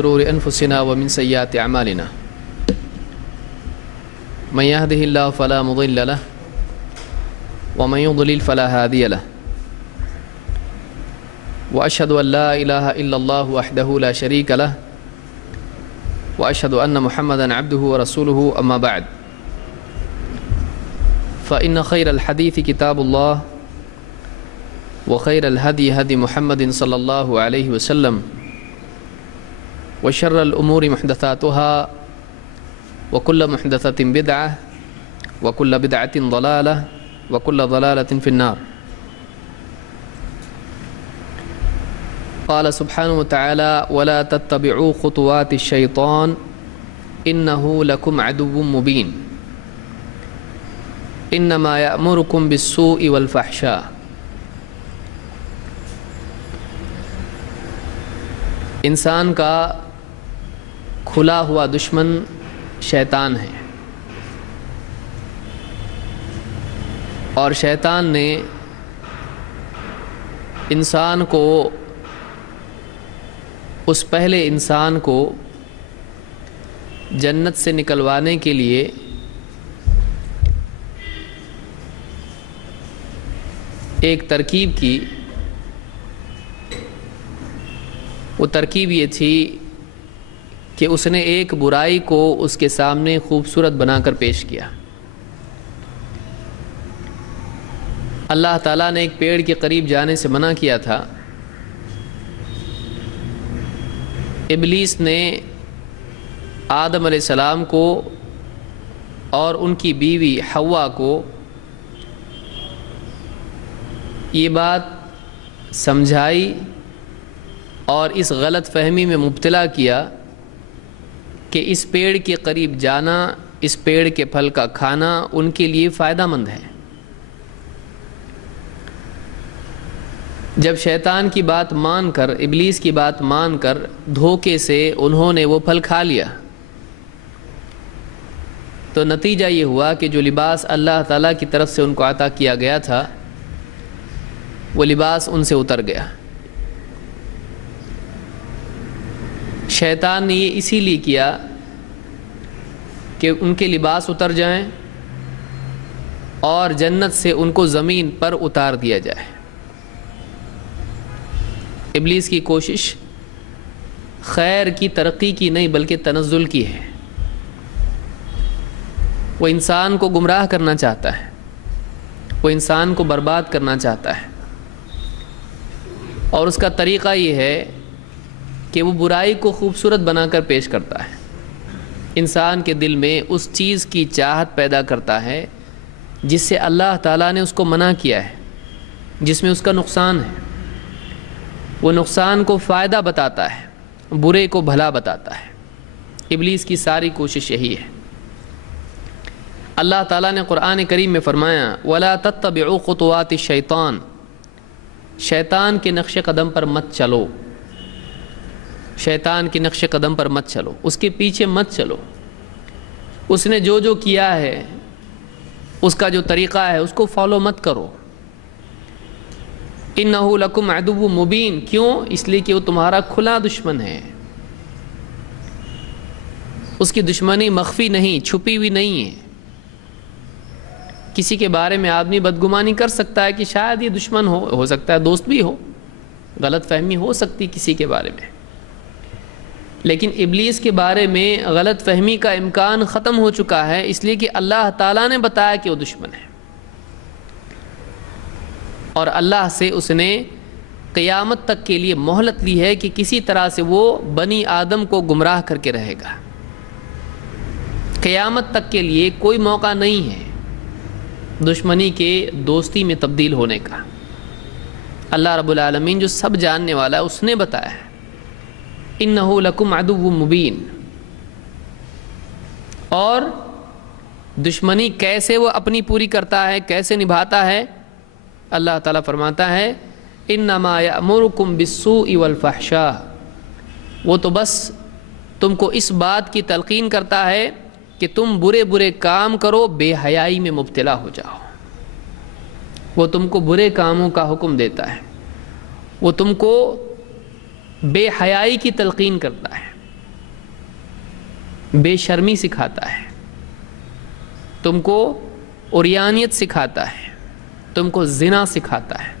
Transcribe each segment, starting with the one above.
شرور أنفسنا ومن سيئات أعمالنا من يهده الله فلا مضل له ومن يضلل فلا هادي له وأشهد أن لا إله إلا الله وحده لا شريك له وأشهد أن محمدا عبده ورسوله أما بعد فإن خير الحديث كتاب الله وخير الهدي هدي محمد صلى الله عليه وسلم وشر الأمور محدثاتها وكل محدثة بدعة وكل بدعة ضلالة وكل ضلالة في النار. قال سبحانه وتعالى ولا تتبعوا خطوات الشيطان إنه لكم عدو مبين إنما يأمركم بالسوء والفحشاء. انسان کا کھلا ہوا دشمن شیطان ہے، اور شیطان نے انسان کو، اس پہلے انسان کو جنت سے نکلوانے کے لیے ایک ترکیب کی۔ وہ ترکیب یہ تھی کہ اس نے ایک برائی کو اس کے سامنے خوبصورت بنا کر پیش کیا۔ اللہ تعالیٰ نے ایک پیڑ کے قریب جانے سے منع کیا تھا، ابلیس نے آدم علیہ السلام کو اور ان کی بیوی حوا کو یہ بات سمجھائی اور اس غلط فہمی میں مبتلا کیا کہ اس پیڑ کے قریب جانا، اس پیڑ کے پھل کا کھانا ان کے لیے فائدہ مند ہے۔ جب شیطان کی بات مان کر، ابلیس کی بات مان کر دھوکے سے انہوں نے وہ پھل کھا لیا، تو نتیجہ یہ ہوا کہ جو لباس اللہ تعالیٰ کی طرف سے ان کو عطا کیا گیا تھا وہ لباس ان سے اتر گیا۔ شیطان نے یہ اسی لیے کیا کہ ان کے لباس اتر جائیں اور جنت سے ان کو زمین پر اتار دیا جائے۔ ابلیس کی کوشش خیر کی، ترقی کی نہیں بلکہ تنزل کی ہے۔ وہ انسان کو گمراہ کرنا چاہتا ہے، وہ انسان کو برباد کرنا چاہتا ہے، اور اس کا طریقہ یہ ہے کہ وہ برائی کو خوبصورت بنا کر پیش کرتا ہے، انسان کے دل میں اس چیز کی چاہت پیدا کرتا ہے جس سے اللہ تعالیٰ نے اس کو منع کیا ہے، جس میں اس کا نقصان ہے۔ وہ نقصان کو فائدہ بتاتا ہے، برے کو بھلا بتاتا ہے۔ ابلیس کی ساری کوشش یہی ہے۔ اللہ تعالیٰ نے قرآن کریم میں فرمایا وَلَا تَتَّبِعُوا خُطُوَاتِ الشَّيْطَانِ، شیطان کے نقش قدم پر مت چلو، شیطان کے نقش قدم پر مت چلو، اس کے پیچھے مت چلو۔ اس نے جو کیا ہے، اس کا جو طریقہ ہے، اس کو فالو مت کرو۔ اِنَّهُ لَكُمْ عَدُوٌّ مُبِينٌ، کیوں؟ اس لیے کہ وہ تمہارا کھلا دشمن ہے۔ اس کی دشمنی مخفی نہیں، چھپی ہوئی نہیں ہے۔ کسی کے بارے میں آدمی بدگمانی کر سکتا ہے کہ شاید یہ دشمن ہو سکتا ہے دوست بھی ہو، غلط فہمی ہو سکتی کسی کے بارے میں، لیکن ابلیس کے بارے میں غلط فہمی کا امکان ختم ہو چکا ہے، اس لیے کہ اللہ تعالیٰ نے بتایا کہ وہ دشمن ہے، اور اللہ سے اس نے قیامت تک کے لیے مہلت لی ہے کہ کسی طرح سے وہ بنی آدم کو گمراہ کر کے رہے گا۔ قیامت تک کے لیے کوئی موقع نہیں ہے دشمنی کے دوستی میں تبدیل ہونے کا۔ اللہ رب العالمین جو سب جاننے والا ہے اس نے بتایا ہے اِنَّهُ لَكُمْ عَدُوٌّ مُبِينٌ۔ اور دشمنی کیسے وہ اپنی پوری کرتا ہے، کیسے نبھاتا ہے؟ اللہ تعالیٰ فرماتا ہے إِنَّمَا يَأْمُرُكُمْ بِالسُّوءِ وَالْفَحْشَاءِ، وہ تو بس تم کو اس بات کی تلقین کرتا ہے کہ تم برے برے کام کرو، بے حیائی میں مبتلا ہو جاؤ۔ وہ تم کو برے کاموں کا حکم دیتا ہے، وہ تم کو بے حیائی کی تلقین کرتا ہے۔ بے شرمی سکھاتا ہے، تم کو عریانیت سکھاتا ہے، تم کو زنا سکھاتا ہے۔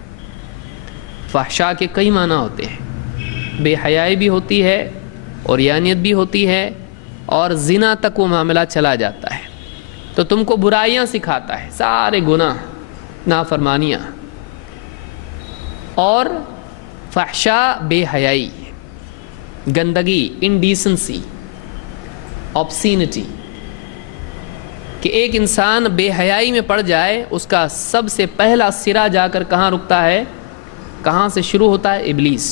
فحشا کے کئی معنی ہوتے ہیں، بے حیائی بھی ہوتی ہے، عریانیت بھی ہوتی ہے، اور زنا تک وہ معاملہ چلا جاتا ہے۔ تو تم کو برائیاں سکھاتا ہے، سارے گناہ، نافرمانیاں، اور فحشا بے حیائی، گندگی، انڈیسنسی، آبسینٹی، کہ ایک انسان بے حیائی میں پڑ جائے، اس کا سب سے پہلا سرا جا کر کہاں رکتا ہے، کہاں سے شروع ہوتا ہے؟ ابلیس۔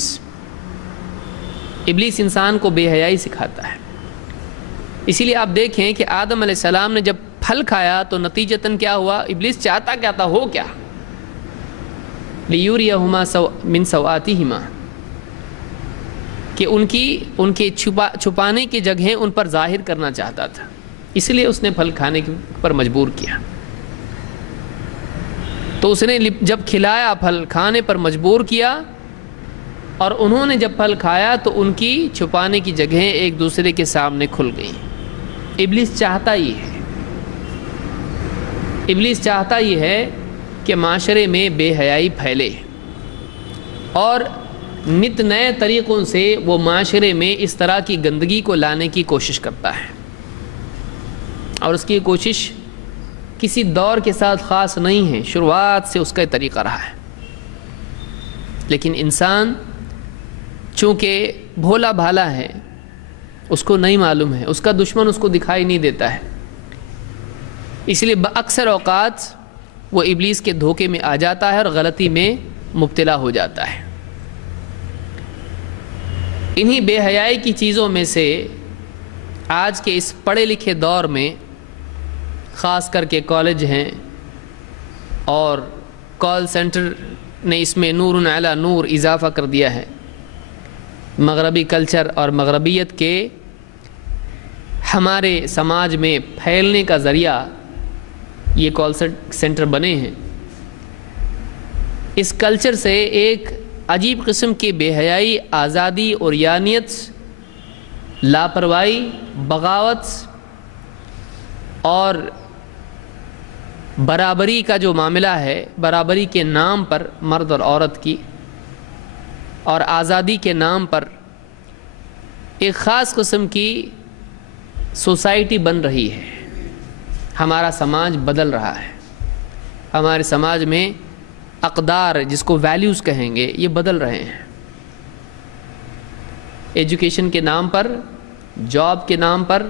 ابلیس انسان کو بے حیائی سکھاتا ہے۔ اسی لیے آپ دیکھیں کہ آدم علیہ السلام نے جب پھل کھایا تو نتیجتاً کیا ہوا؟ ابلیس چاہتا کیا تھا، ہو کیا؟ لِيُرِيَهُمَا مِن سَوْآتِهِمَا، کہ ان کے چھپانے کی جگہیں ان پر ظاہر کرنا چاہتا تھا، اس لیے اس نے پھل کھانے پر مجبور کیا۔ تو اس نے جب کھلایا، پھل کھانے پر مجبور کیا، اور انہوں نے جب پھل کھایا تو ان کی چھپانے کی جگہیں ایک دوسرے کے سامنے کھل گئیں۔ ابلیس چاہتا یہ ہے، ابلیس چاہتا یہ ہے کہ معاشرے میں بے حیائی پھیلے، اور نت نئے طریقوں سے وہ معاشرے میں اس طرح کی گندگی کو لانے کی کوشش کرتا ہے، اور اس کی کوشش کسی دور کے ساتھ خاص نہیں ہے، شروعات سے اس کا طریقہ رہا ہے۔ لیکن انسان چونکہ بھولا بھالا ہے، اس کو نہیں معلوم ہے، اس کا دشمن اس کو دکھائی نہیں دیتا ہے، اس لیے اکثر اوقات وہ ابلیس کے دھوکے میں آ جاتا ہے اور غلطی میں مبتلا ہو جاتا ہے۔ انہی بے حیائی کی چیزوں میں سے آج کے اس پڑھے لکھے دور میں خاص کر کے کالج ہیں، اور کال سینٹر نے اس میں نور علی نور اضافہ کر دیا ہے۔ مغربی کلچر اور مغربیت کے ہمارے سماج میں پھیلنے کا ذریعہ یہ کال سینٹر بنے ہیں۔ اس کلچر سے ایک عجیب قسم کی بے حیائی، آزادی، عریانیت، لاپرواہی، بغاوت اور برابری کا جو معاملہ ہے، برابری کے نام پر مرد اور عورت کی، اور آزادی کے نام پر ایک خاص قسم کی سوسائٹی بن رہی ہے۔ ہمارا سماج بدل رہا ہے، ہمارے سماج میں اقدار، جس کو ویلیوز کہیں گے، یہ بدل رہے ہیں۔ ایجوکیشن کے نام پر، جاب کے نام پر،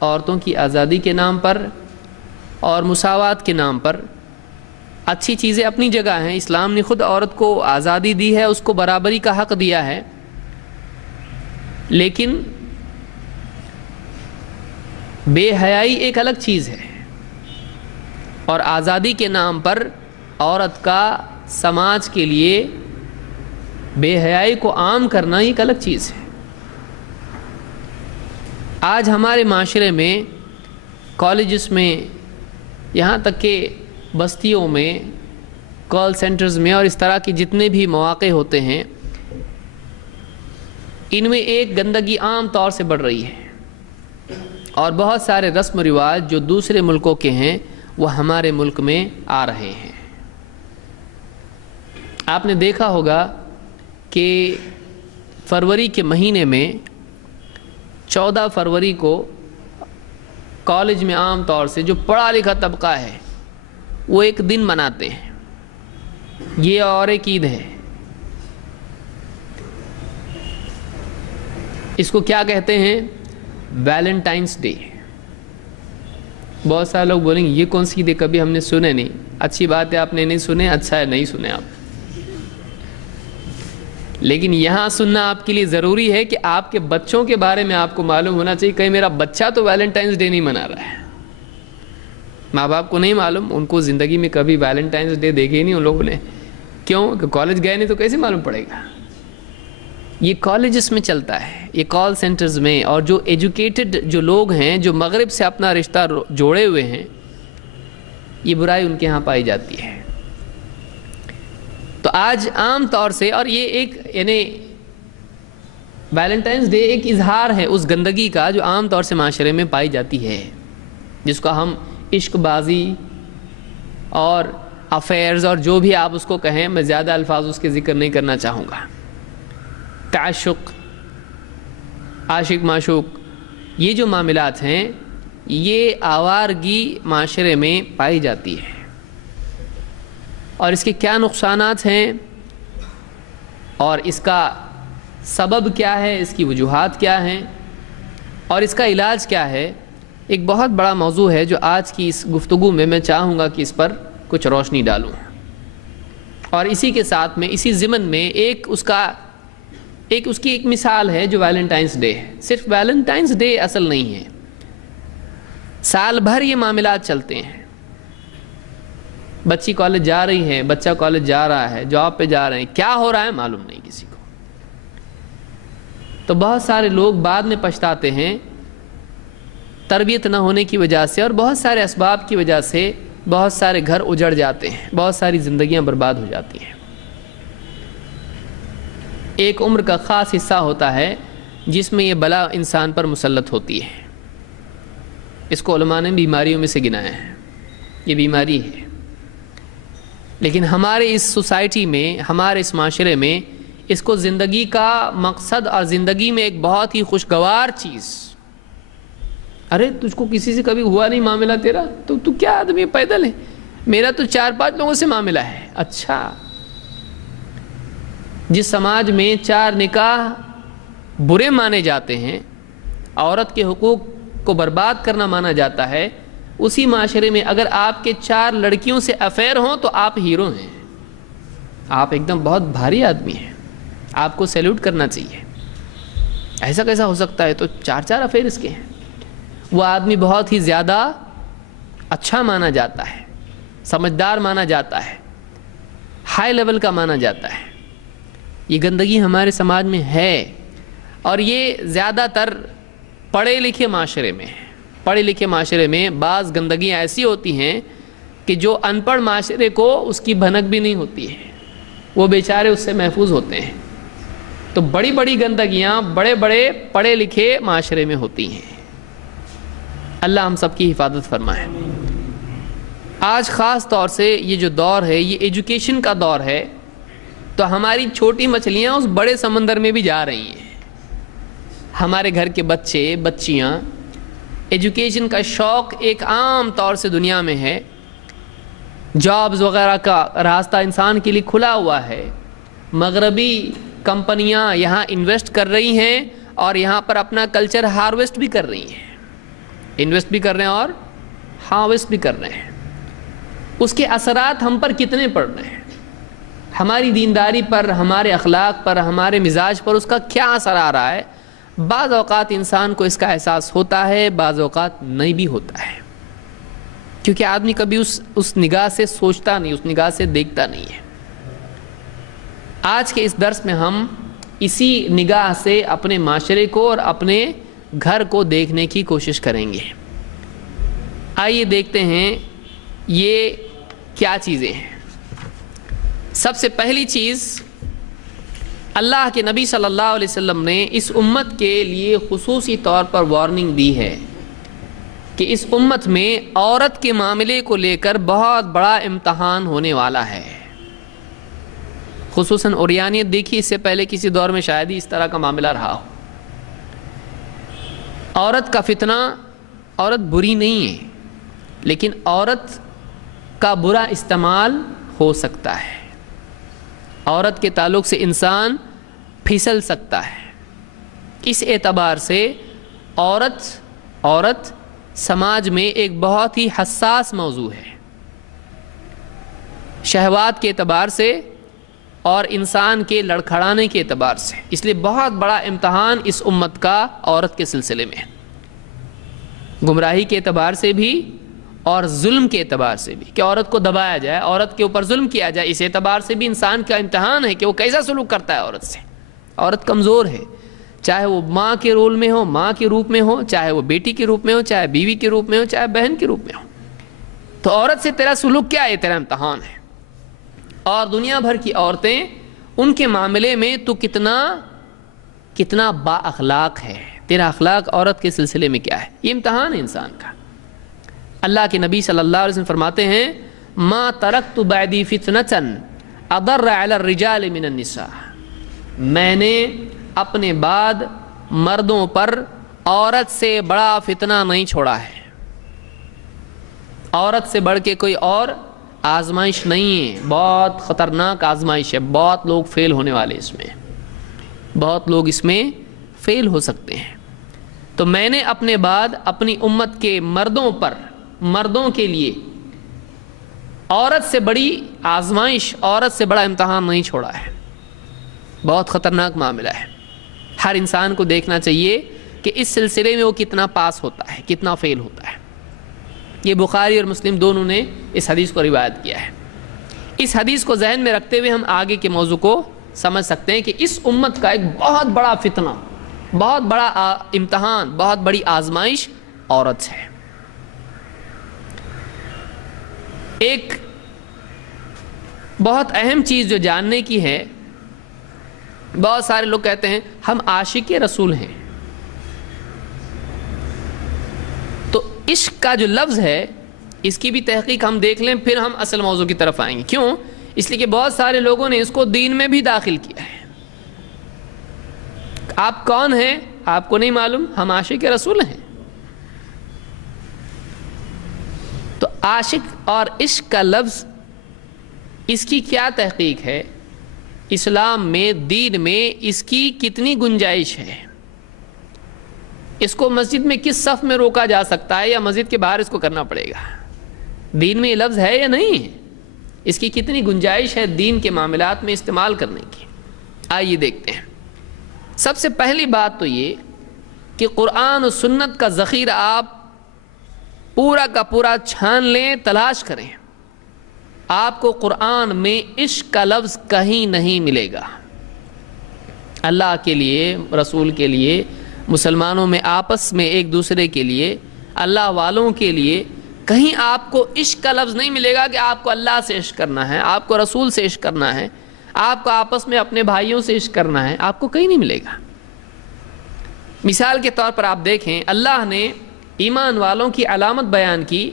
عورتوں کی آزادی کے نام پر اور مساوات کے نام پر، اچھی چیزیں اپنی جگہ ہیں، اسلام نے خود عورت کو آزادی دی ہے، اس کو برابری کا حق دیا ہے، لیکن بے حیائی ایک الگ چیز ہے، اور آزادی کے نام پر عورت کا سماج کے لیے بے حیائی کو عام کرنا ایک الگ چیز ہے۔ آج ہمارے معاشرے میں، کالجز میں، یہاں تک کہ بستیوں میں، کال سینٹرز میں، اور اس طرح کے جتنے بھی مواقع ہوتے ہیں، ان میں ایک گندگی عام طور سے بڑھ رہی ہے، اور بہت سارے رسم و رواج جو دوسرے ملکوں کے ہیں وہ ہمارے ملک میں آ رہے ہیں۔ آپ نے دیکھا ہوگا کہ فروری کے مہینے میں 14 فروری کو کالج میں عام طور سے جو پڑھا لکھا طبقہ ہے وہ ایک دن مناتے ہیں، یہ اور ایک عید ہے۔ اس کو کیا کہتے ہیں؟ Valentines day. بہت سارے لوگ بولیں گے یہ کون سی عید ہے، کبھی ہم نے سنے نہیں۔ اچھی بات ہے آپ نے نہیں سنے، اچھا ہے نہیں سنے آپ، لیکن یہاں سننا آپ کے لیے ضروری ہے کہ آپ کے بچوں کے بارے میں آپ کو معلوم ہونا چاہیے۔ کہیں میرا بچہ تو ویلنٹائنس ڈے نہیں منا رہا ہے، ماں باپ کو نہیں معلوم، ان کو زندگی میں کبھی ویلنٹائنس ڈے دیکھے ہی نہیں ان لوگوں نے۔ کیوں کہ کالج گئے نہیں تو کیسے معلوم پڑے گا؟ یہ کالجز میں چلتا ہے، یہ کال سینٹرز میں، اور جو ایجوکیٹڈ جو لوگ ہیں، جو مغرب سے اپنا رشتہ جوڑے ہوئے ہیں، یہ برائی ان کے ہاں پائی جاتی ہے۔ تو آج عام طور سے، اور یہ ایک یعنی ویلنٹائنس ڈے ایک اظہار ہے اس گندگی کا جو عام طور سے معاشرے میں پائی جاتی ہے، جس کو ہم عشق بازی اور افیئرز اور جو بھی آپ اس کو کہیں، میں زیادہ الفاظ اس کے ذکر نہیں کرنا چاہوں گا، تعشق، عاشق معشوق، یہ جو معاملات ہیں یہ آوارگی معاشرے میں پائی جاتی ہے، اور اس کے کیا نقصانات ہیں اور اس کا سبب کیا ہے، اس کی وجوہات کیا ہیں اور اس کا علاج کیا ہے، ایک بہت بڑا موضوع ہے جو آج کی اس گفتگو میں چاہوں گا کہ اس پر کچھ روشنی ڈالوں، اور اسی کے ساتھ میں اسی ضمن میں اس کی ایک مثال ہے جو ویلنٹائنس ڈے ہے۔ صرف ویلنٹائنس ڈے اصل نہیں ہے، سال بھر یہ معاملات چلتے ہیں۔ بچی کالج جا رہی ہے، بچہ کالج جا رہا ہے، جاب پہ جا رہے ہیں، کیا ہو رہا ہے معلوم نہیں کسی کو، تو بہت سارے لوگ بعد میں پچھتاتے ہیں، تربیت نہ ہونے کی وجہ سے اور بہت سارے اسباب کی وجہ سے بہت سارے گھر اجڑ جاتے ہیں، بہت ساری زندگیاں برباد ہو جاتی ہیں۔ ایک عمر کا خاص حصہ ہوتا ہے جس میں یہ بلا انسان پر مسلط ہوتی ہے، اس کو علماء نے بیماریوں میں سے گنایا ہے، یہ بیماری ہے، لیکن ہمارے اس سوسائٹی میں، ہمارے اس معاشرے میں اس کو زندگی کا مقصد اور زندگی میں ایک بہت ہی خوشگوار چیز، ارے تجھ کو کسی سے کبھی ہوا نہیں معاملہ تیرا، تو کیا آدمی پیدل ہے، میرا تو 4-5 لوگوں سے معاملہ ہے۔ اچھا، جس سماج میں 4 نکاح برے مانے جاتے ہیں، عورت کے حقوق کو برباد کرنا مانا جاتا ہے، اسی معاشرے میں اگر آپ کے 4 لڑکیوں سے افیئر ہوں تو آپ ہیرو ہیں، آپ ایک دم بہت بھاری آدمی ہیں، آپ کو سیلوٹ کرنا چاہیے۔ ایسا کیسا ہو سکتا ہے؟ تو 4 افیئر اس کے ہیں، وہ آدمی بہت ہی زیادہ اچھا مانا جاتا ہے، سمجھدار مانا جاتا ہے، ہائی لیول کا مانا جاتا ہے۔ یہ گندگی ہمارے سماج میں ہے، اور یہ زیادہ تر پڑھے لکھے معاشرے میں ہے۔ پڑھے لکھے معاشرے میں بعض گندگیاں ایسی ہوتی ہیں کہ جو ان پڑھ معاشرے کو اس کی بھنک بھی نہیں ہوتی ہے، وہ بیچارے اس سے محفوظ ہوتے ہیں۔ تو بڑی بڑی گندگیاں بڑے بڑے پڑھے لکھے معاشرے میں ہوتی ہیں۔ اللہ ہم سب کی حفاظت فرمائے۔ آج خاص طور سے یہ جو دور ہے یہ ایجوکیشن کا دور ہے، تو ہماری چھوٹی مچھلیاں اس بڑے سمندر میں بھی جا رہی ہیں۔ ہمارے گھر کے بچے بچیاں، ایجوکیشن کا شوق ایک عام طور سے دنیا میں ہے، جابز وغیرہ کا راستہ انسان کے لیے کھلا ہوا ہے، مغربی کمپنیاں یہاں انویسٹ کر رہی ہیں اور یہاں پر اپنا کلچر ہارویسٹ بھی کر رہی ہیں، انویسٹ بھی کر رہے ہیں اور ہارویسٹ بھی کر رہے ہیں۔ اس کے اثرات ہم پر کتنے پڑ رہے ہیں، ہماری دینداری پر، ہمارے اخلاق پر، ہمارے مزاج پر اس کا کیا اثر آ رہا ہے؟ بعض اوقات انسان کو اس کا احساس ہوتا ہے، بعض اوقات نہیں بھی ہوتا ہے، کیونکہ آدمی کبھی اس نگاہ سے سوچتا نہیں، اس نگاہ سے دیکھتا نہیں ہے۔ آج کے اس درس میں ہم اسی نگاہ سے اپنے معاشرے کو اور اپنے گھر کو دیکھنے کی کوشش کریں گے۔ آئیے دیکھتے ہیں یہ کیا چیزیں ہیں۔ سب سے پہلی چیز، اللہ کے نبی صلی اللہ علیہ وسلم نے اس امت کے لیے خصوصی طور پر وارننگ دی ہے کہ اس امت میں عورت کے معاملے کو لے کر بہت بڑا امتحان ہونے والا ہے۔ خصوصاً عریانیت دیکھی، اس سے پہلے کسی دور میں شاید ہی اس طرح کا معاملہ رہا ہو۔ عورت کا فتنہ، عورت بری نہیں ہے، لیکن عورت کا برا استعمال ہو سکتا ہے، عورت کے تعلق سے انسان پھسل سکتا ہے۔ اس اعتبار سے عورت سماج میں ایک بہت ہی حساس موضوع ہے، شہوات کے اعتبار سے اور انسان کے لڑکھڑانے کے اعتبار سے۔ اس لیے بہت بڑا امتحان اس امت کا عورت کے سلسلے میں ہے، گمراہی کے اعتبار سے بھی اور ظلم کے اعتبار سے بھی، کہ عورت کو دبایا جائے، عورت کے اوپر ظلم کیا جائے، اس اعتبار سے بھی انسان کا امتحان ہے کہ وہ کیسا سلوک کرتا ہے عورت سے۔ عورت کمزور ہے، چاہے وہ ماں کے رول میں ہو، ماں کے روپ میں ہو، چاہے وہ بیٹی کے روپ میں ہو، چاہے بیوی کے روپ میں ہو، چاہے بہن کے روپ میں ہو۔ تو عورت سے تیرا سلوک کیا ہے، تیرا امتحان ہے۔ اور دنیا بھر کی عورتیں، ان کے معاملے میں تو کتنا کتنا با اخلاق ہے، تیرا اخلاق عورت کے سلسلے میں کیا ہے. یہ امتحان ہے انسان کا. اللہ کے نبی صلی اللہ علیہ وسلم فرماتے ہیں ما ترکت بعدی فتنةً اضر علی الرجال من النساء، میں نے اپنے بعد مردوں پر عورت سے بڑا فتنہ نہیں چھوڑا ہے. عورت سے بڑھ کے کوئی اور آزمائش نہیں ہے. بہت خطرناک آزمائش ہے. بہت لوگ فیل ہونے والے اس میں، بہت لوگ اس میں فیل ہو سکتے ہیں. تو میں نے اپنے بعد اپنی امت کے مردوں پر، مردوں کے لیے عورت سے بڑی آزمائش، عورت سے بڑا امتحان نہیں چھوڑا ہے. بہت خطرناک معاملہ ہے. ہر انسان کو دیکھنا چاہیے کہ اس سلسلے میں وہ کتنا پاس ہوتا ہے، کتنا فیل ہوتا ہے. یہ بخاری اور مسلم دونوں نے اس حدیث کو روایت کیا ہے. اس حدیث کو ذہن میں رکھتے ہوئے ہم آگے کے موضوع کو سمجھ سکتے ہیں کہ اس امت کا ایک بہت بڑا فتنہ، بہت بڑا امتحان، بہت بڑی آزمائش عورت ہے. ایک بہت اہم چیز جو جاننے کی ہے، بہت سارے لوگ کہتے ہیں ہم عاشق رسول ہیں. تو عشق کا جو لفظ ہے اس کی بھی تحقیق ہم دیکھ لیں، پھر ہم اصل موضوع کی طرف آئیں گے. کیوں؟ اس لیے کہ بہت سارے لوگوں نے اس کو دین میں بھی داخل کیا ہے. آپ کون ہیں آپ کو نہیں معلوم، ہم عاشق رسول ہیں. تو عاشق اور عشق کا لفظ، اس کی کیا تحقیق ہے؟ اسلام میں، دین میں اس کی کتنی گنجائش ہے؟ اس کو مسجد میں کس صف میں روکا جا سکتا ہے، یا مسجد کے باہر اس کو کرنا پڑے گا؟ دین میں یہ لفظ ہے یا نہیں ہے؟ اس کی کتنی گنجائش ہے دین کے معاملات میں استعمال کرنے کی؟ آئیے دیکھتے ہیں. سب سے پہلی بات تو یہ کہ قرآن و سنت کا ذخیرہ آپ پورا کا پورا چھان لیں، تلاش کریں. آپ کو قرآن میں عشق کا لفظ کہیں نہیں ملے گا. اللہ کے لیے، رسول کے لیے، مسلمانوں میں آپس میں ایک دوسرے کے لیے، اللہ والوں کے لیے کہیں آپ کو عشق کا لفظ نہیں ملے گا کہ آپ کو اللہ سے عشق کرنا ہے، آپ کو رسول سے عشق کرنا ہے، آپ کو آپس میں اپنے بھائیوں سے عشق کرنا ہے. آپ کو کہیں نہیں ملے گا. مثال کے طور پر آپ دیکھیں، اللہ نے ایمان والوں کی علامت بیان کی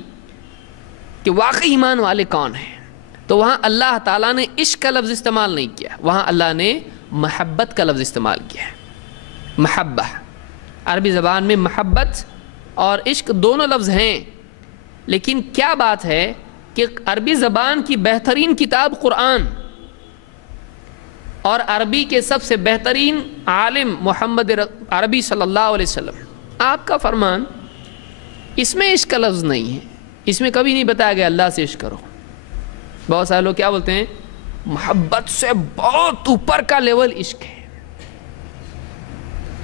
کہ واقعی ایمان والے کون ہیں. تو وہاں اللہ تعالیٰ نے عشق کا لفظ استعمال نہیں کیا، وہاں اللہ نے محبت کا لفظ استعمال کیا ہے. محبہ، عربی زبان میں محبت اور عشق دونوں لفظ ہیں. لیکن کیا بات ہے کہ عربی زبان کی بہترین کتاب قرآن اور عربی کے سب سے بہترین عالم محمد عربی صلی اللہ علیہ وسلم، آپ کا فرمان، اس میں عشق کا لفظ نہیں ہے. اس میں کبھی نہیں بتایا گیا اللہ سے عشق کرو. بہت سارے لوگ کیا بولتے ہیں؟ محبت سے بہت اوپر کا لیول عشق ہے.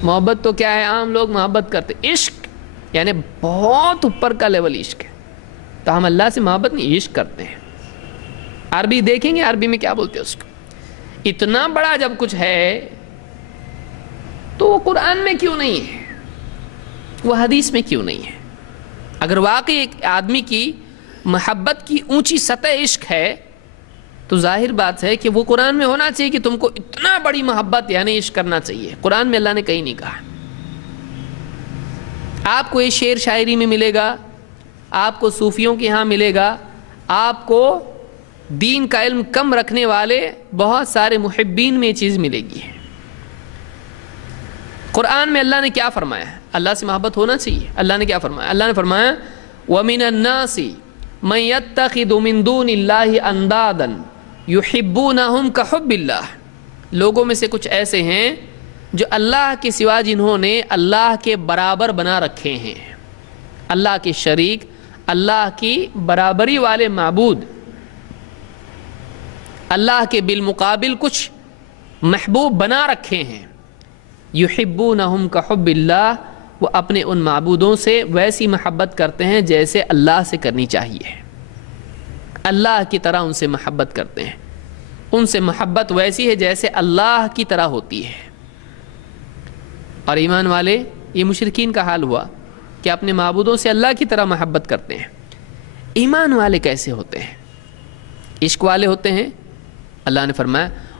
محبت تو کیا ہے، عام لوگ محبت کرتے، عشق یعنی بہت اوپر کا لیول عشق ہے. تو ہم اللہ سے محبت نہیں، عشق کرتے ہیں. عربی دیکھیں گے عربی میں کیا بولتے ہیں اس کو. اتنا بڑا جب کچھ ہے تو وہ قرآن میں کیوں نہیں ہے، وہ حدیث میں کیوں نہیں ہے؟ اگر واقعی ایک آدمی کی محبت کی اونچی سطح عشق ہے تو ظاہر بات ہے کہ وہ قرآن میں ہونا چاہیے کہ تم کو اتنا بڑی محبت یعنی عشق کرنا چاہیے. قرآن میں اللہ نے کہیں نہیں کہا. آپ کو یہ شعر شاعری میں ملے گا، آپ کو صوفیوں کے ہاں ملے گا، آپ کو دین کا علم کم رکھنے والے بہت سارے محبین میں یہ چیز ملے گی. قرآن میں اللہ نے کیا فرمایا ہے؟ اللہ سے محبت ہونا چاہیے. اللہ نے کیا فرمایا؟ اللہ نے فرمایا وَمِنَ النَّاسِ مَن يَتَّخِذُ مِن دُونِ اللَّهِ أَندَادًا يُحِبُّونَهُمْ كَحُبِّ اللَّهِ. لوگوں میں سے کچھ ایسے ہیں جو اللہ کے سوا جنہوں نے اللہ کے برابر بنا رکھے ہیں، اللہ کے شریک، اللہ کی برابری والے معبود، اللہ کے بالمقابل کچھ محبوب بنا رکھے ہیں. یحبونہم کحب اللہ، وہ اپنے ان معبودوں سے ویسی محبت کرتے ہیں جیسے اللہ سے کرنی چاہیے. اللہ کی طرح ان سے محبت کرتے ہیں، ان سے محبت ویسی ہے جیسے اللہ کی طرح ہوتی ہے. اور ایمان والے، یہ مشرکین کا حال ہوا کہ اپنے معبودوں سے اللہ کی طرح محبت کرتے ہیں. ایمان والے کیسے ہوتے ہیں؟ عشق والے ہوتے ہیں. اللہ نے فرمایا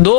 2,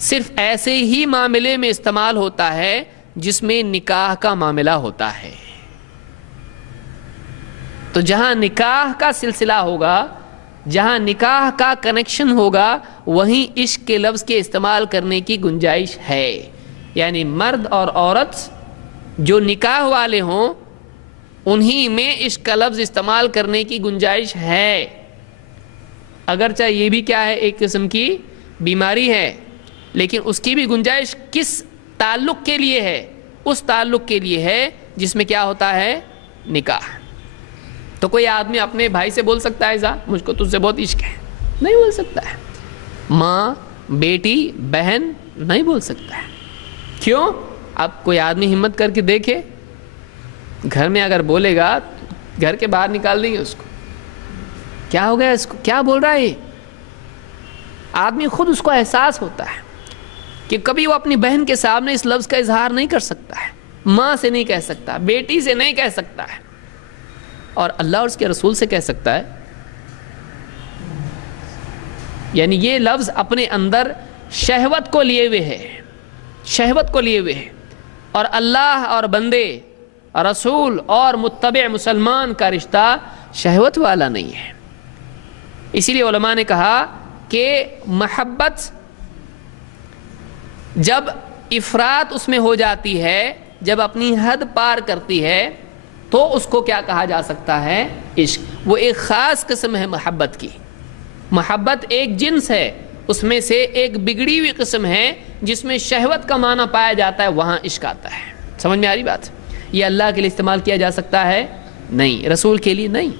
صرف ایسے ہی معاملے میں استعمال ہوتا ہے جس میں نکاح کا معاملہ ہوتا ہے. تو جہاں نکاح کا سلسلہ ہوگا، جہاں نکاح کا کنیکشن ہوگا، وہیں عشق کے لفظ کے استعمال کرنے کی گنجائش ہے. یعنی مرد اور عورت جو نکاح والے ہوں انہی میں عشق کا لفظ استعمال کرنے کی گنجائش ہے. اگرچہ یہ بھی کیا ہے، ایک قسم کی بیماری ہے، لیکن اس کی بھی گنجائش کس تعلق کے لیے ہے؟ اس تعلق کے لیے ہے جس میں کیا ہوتا ہے؟ نکاح. تو کوئی آدمی اپنے بھائی سے بول سکتا ہے مجھ کو تجھ سے بہت عشق ہے؟ نہیں بول سکتا ہے. ماں، بیٹی، بہن نہیں بول سکتا ہے. کیوں؟ اب کوئی آدمی ہمت کر کے دیکھے، گھر میں اگر بولے گا گھر کے باہر نکال دیں گے اس کو. کیا ہو گیا اس کو، کیا بول رہا ہے یہ؟ آدمی خود اس کو احساس ہوتا ہے کہ کبھی وہ اپنی بہن کے سامنے اس لفظ کا اظہار نہیں کر سکتا ہے، ماں سے نہیں کہہ سکتا، بیٹی سے نہیں کہہ سکتا ہے، اور اللہ اور اس کے رسول سے کہہ سکتا ہے. یعنی یہ لفظ اپنے اندر شہوت کو لیے ہوئے ہے، شہوت کو لیے ہوئے ہے. اور اللہ اور بندے، رسول اور متبع مسلمان کا رشتہ شہوت والا نہیں ہے. اسی لیے علماء نے کہا کہ محبت جب افراط اس میں ہو جاتی ہے، جب اپنی حد پار کرتی ہے، تو اس کو کیا کہا جا سکتا ہے؟ عشق. وہ ایک خاص قسم ہے محبت کی. محبت ایک جنس ہے، اس میں سے ایک بگڑی ہوئی قسم ہے جس میں شہوت کا معنی پایا جاتا ہے، وہاں عشق آتا ہے. سمجھ میں آ رہی بات؟ یہ اللہ کے لیے استعمال کیا جا سکتا ہے؟ نہیں. رسول کے لیے نہیں.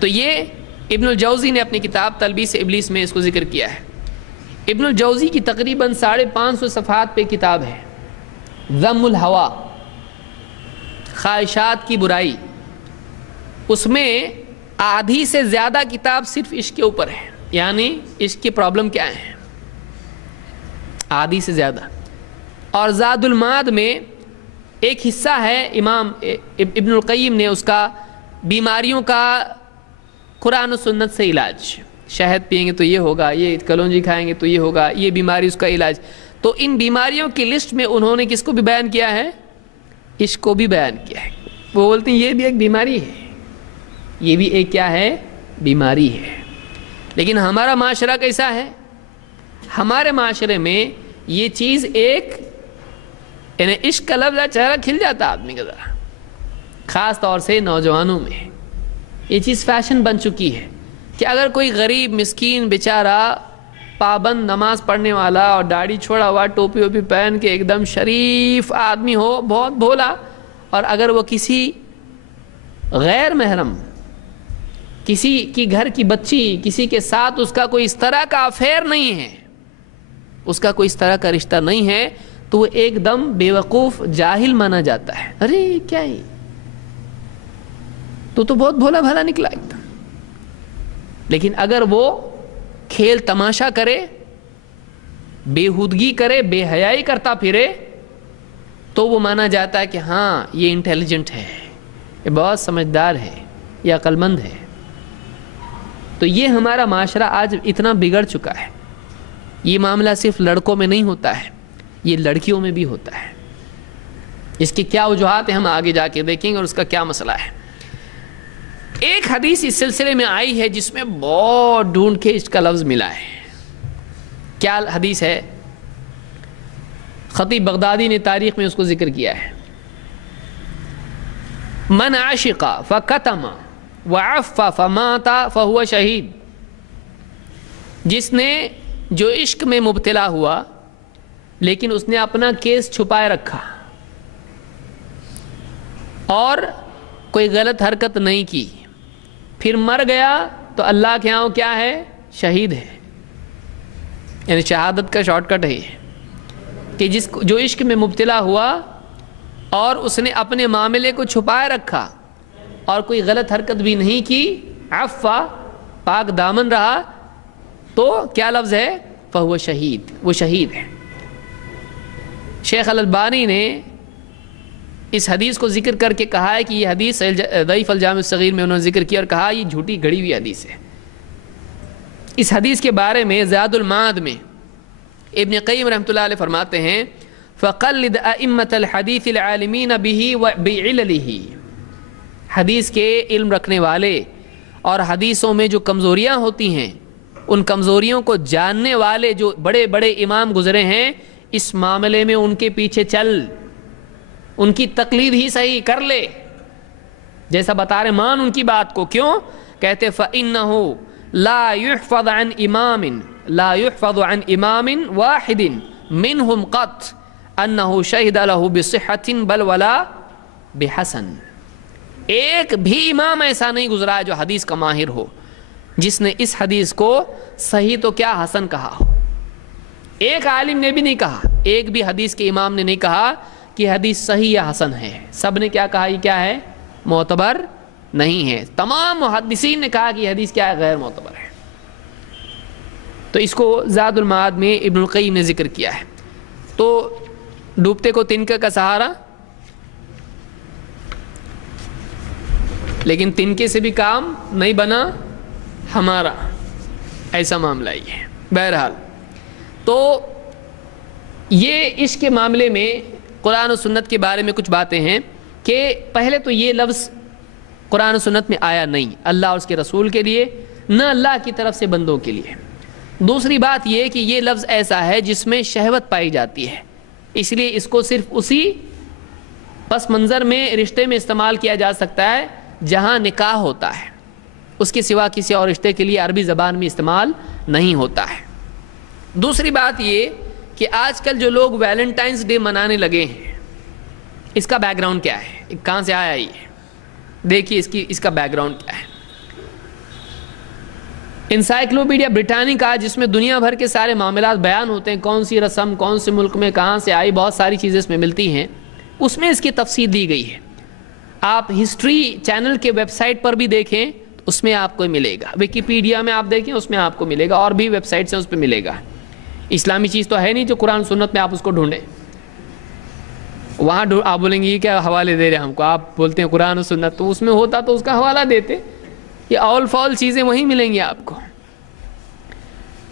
تو یہ ابن الجوزی نے اپنی کتاب تلبیس ابلیس میں اس کو ذکر کیا ہے. ابن الجوزی کی تقریباً 550 صفحات پہ کتاب ہے ذم الہوا، خواہشات کی برائی. اس میں آدھی سے زیادہ کتاب صرف عشق کے اوپر ہے. یعنی عشق کی پرابلم کیا ہے، آدھی سے زیادہ. اور زاد المعاد میں ایک حصہ ہے امام ابن القیم نے اس کا بیماریوں کا قرآن و سنت سے علاج. شہد پئیں گے تو یہ ہوگا، یہ کلونجی کھائیں گے تو یہ ہوگا، یہ بیماری اس کا علاج. تو ان بیماریوں کی لسٹ میں انہوں نے کس کو بھی بیان کیا ہے؟ عشق کو بھی بیان کیا ہے. وہ بولتے ہیں یہ بھی ایک بیماری ہے، یہ بھی ایک کیا ہے؟ بیماری ہے. لیکن ہمارا معاشرہ کیسا ہے؟ ہمارے معاشرے میں یہ چیز ایک، یعنی عشق کا لفظ چہرہ کھل جاتا آدمی کا ذرا، خاص طور سے نوجوانوں میں یہ چیز فیشن بن چکی ہے کہ اگر کوئی غریب مسکین بیچارہ پابند نماز پڑھنے والا اور داڑھی چھوڑا ہوا، ٹوپی ووپی پہن کے ایک دم شریف آدمی ہو، بہت بھولا، اور اگر وہ کسی غیر محرم، کسی کی گھر کی بچی، کسی کے ساتھ اس کا کوئی اس طرح کا افیئر نہیں ہے، اس کا کوئی اس طرح کا رشتہ نہیں ہے، تو وہ ایک دم بے وقوف جاہل مانا جاتا ہے. ارے کیا ہے، تو بہت بھولا بھالا نکلا ایک دم. لیکن اگر وہ کھیل تماشا کرے، بےہودگی کرے، بے حیائی کرتا پھرے، تو وہ مانا جاتا ہے کہ ہاں یہ انٹیلیجنٹ ہے، یہ بہت سمجھدار ہے، یہ عقل مند ہے. تو یہ ہمارا معاشرہ آج اتنا بگڑ چکا ہے. یہ معاملہ صرف لڑکوں میں نہیں ہوتا ہے، یہ لڑکیوں میں بھی ہوتا ہے. اس کی کیا وجوہات ہیں ہم آگے جا کے دیکھیں گے اور اس کا کیا مسئلہ ہے. ایک حدیث اس سلسلے میں آئی ہے جس میں بہت ڈھونڈ کے اس کا لفظ ملا ہے. کیا حدیث ہے؟ خطیب بغدادی نے تاریخ میں اس کو ذکر کیا ہے. من عشق فکتم وعف فمات فہو شہید. جس نے جو عشق میں مبتلا ہوا لیکن اس نے اپنا کیس چھپائے رکھا اور کوئی غلط حرکت نہیں کی، پھر مر گیا، تو اللہ کے ہاں کیا ہے؟ شہید ہے. یعنی شہادت کا شارٹ کٹ ہے کہ جو عشق میں مبتلا ہوا اور اس نے اپنے معاملے کو چھپائے رکھا اور کوئی غلط حرکت بھی نہیں کی، عفا، پاک دامن رہا، تو کیا لفظ ہے؟ فہو شہید، وہ شہید ہے. شیخ الالبانی نے اس حدیث کو ذکر کر کے کہا ہے کہ یہ حدیث ضعیف الجامع الصغیر میں انہوں نے ذکر کیا اور کہا یہ جھوٹی گھڑی ہوئی حدیث ہے. اس حدیث کے بارے میں زاد المعاد میں ابن قیم رحمۃ اللہ علیہ فرماتے ہیں فقلد ائمۃ الحدیث العالمین بہ وبعللہ، حدیث کے علم رکھنے والے اور حدیثوں میں جو کمزوریاں ہوتی ہیں ان کمزوریوں کو جاننے والے جو بڑے بڑے امام گزرے ہیں، اس معاملے میں ان کے پیچھے چل، ان کی تقلید ہی صحیح کر لے، جیسا بتا رہے مان ان کی بات کو۔ کیوں؟ کہتے فإنہ لا يحفظ عن امام لا يحفظ عن امام واحد منهم قط انه شهد له بصحة بل ولا بحسن، ایک بھی امام ایسا نہیں گزرا ہے جو حدیث کا ماہر ہو جس نے اس حدیث کو صحیح تو کیا حسن کہا ہو۔ ایک عالم نے بھی نہیں کہا، ایک بھی حدیث کے امام نے نہیں کہا کہ حدیث صحیح یا حسن ہے، سب نے کیا کہا؟ یہ کیا ہے؟ معتبر نہیں ہے۔ تمام محدثین نے کہا کہ یہ حدیث کیا ہے؟ غیر معتبر ہے۔ تو اس کو زاد المعاد میں ابن القیم نے ذکر کیا ہے۔ تو ڈوبتے کو تنکے کا سہارا، لیکن تنکے سے بھی کام نہیں بنا ہمارا، ایسا معاملہ ہی ہے۔ بہرحال تو یہ عشق کے معاملے میں قرآن و سنت کے بارے میں کچھ باتیں ہیں کہ پہلے تو یہ لفظ قرآن و سنت میں آیا نہیں اللہ اور اس کے رسول کے لیے، نہ اللہ کی طرف سے بندوں کے لیے۔ دوسری بات یہ کہ یہ لفظ ایسا ہے جس میں شہوت پائی جاتی ہے، اس لیے اس کو صرف اسی پس منظر میں رشتے میں استعمال کیا جا سکتا ہے جہاں نکاح ہوتا ہے، اس کے سوا کسی اور رشتے کے لیے عربی زبان میں استعمال نہیں ہوتا ہے۔ دوسری بات یہ کہ آج کل جو لوگ ویلنٹائنس ڈے منانے لگے ہیں، اس کا بیک گراؤنڈ کیا ہے؟ کہاں سے آیا یہ؟ دیکھیے اس کا بیک گراؤنڈ کیا ہے۔ انسائکلوپیڈیا بریٹانیکا جس میں دنیا بھر کے سارے معاملات بیان ہوتے ہیں، کون سی رسم کون سے ملک میں کہاں سے آئی، بہت ساری چیزیں اس میں ملتی ہیں، اس میں اس کی تفصیل دی گئی ہے۔ آپ ہسٹری چینل کے ویب سائٹ پر بھی دیکھیں اس میں آپ کو ملے گا، ویکیپیڈیا میں آپ دیکھیں اس میں آپ کو ملے گا، اور بھی ویب سائٹس ہیں اس پہ ملے گا۔ اسلامی چیز تو ہے نہیں جو قرآن سنت میں آپ اس کو ڈھونڈیں، وہاں آپ بولیں گے یہ کیا حوالے دے رہے ہیں ہم کو، آپ بولتے ہیں قرآن و سنت، تو اس میں ہوتا تو اس کا حوالہ دیتے، یہ اول فال چیزیں وہیں ملیں گی آپ کو۔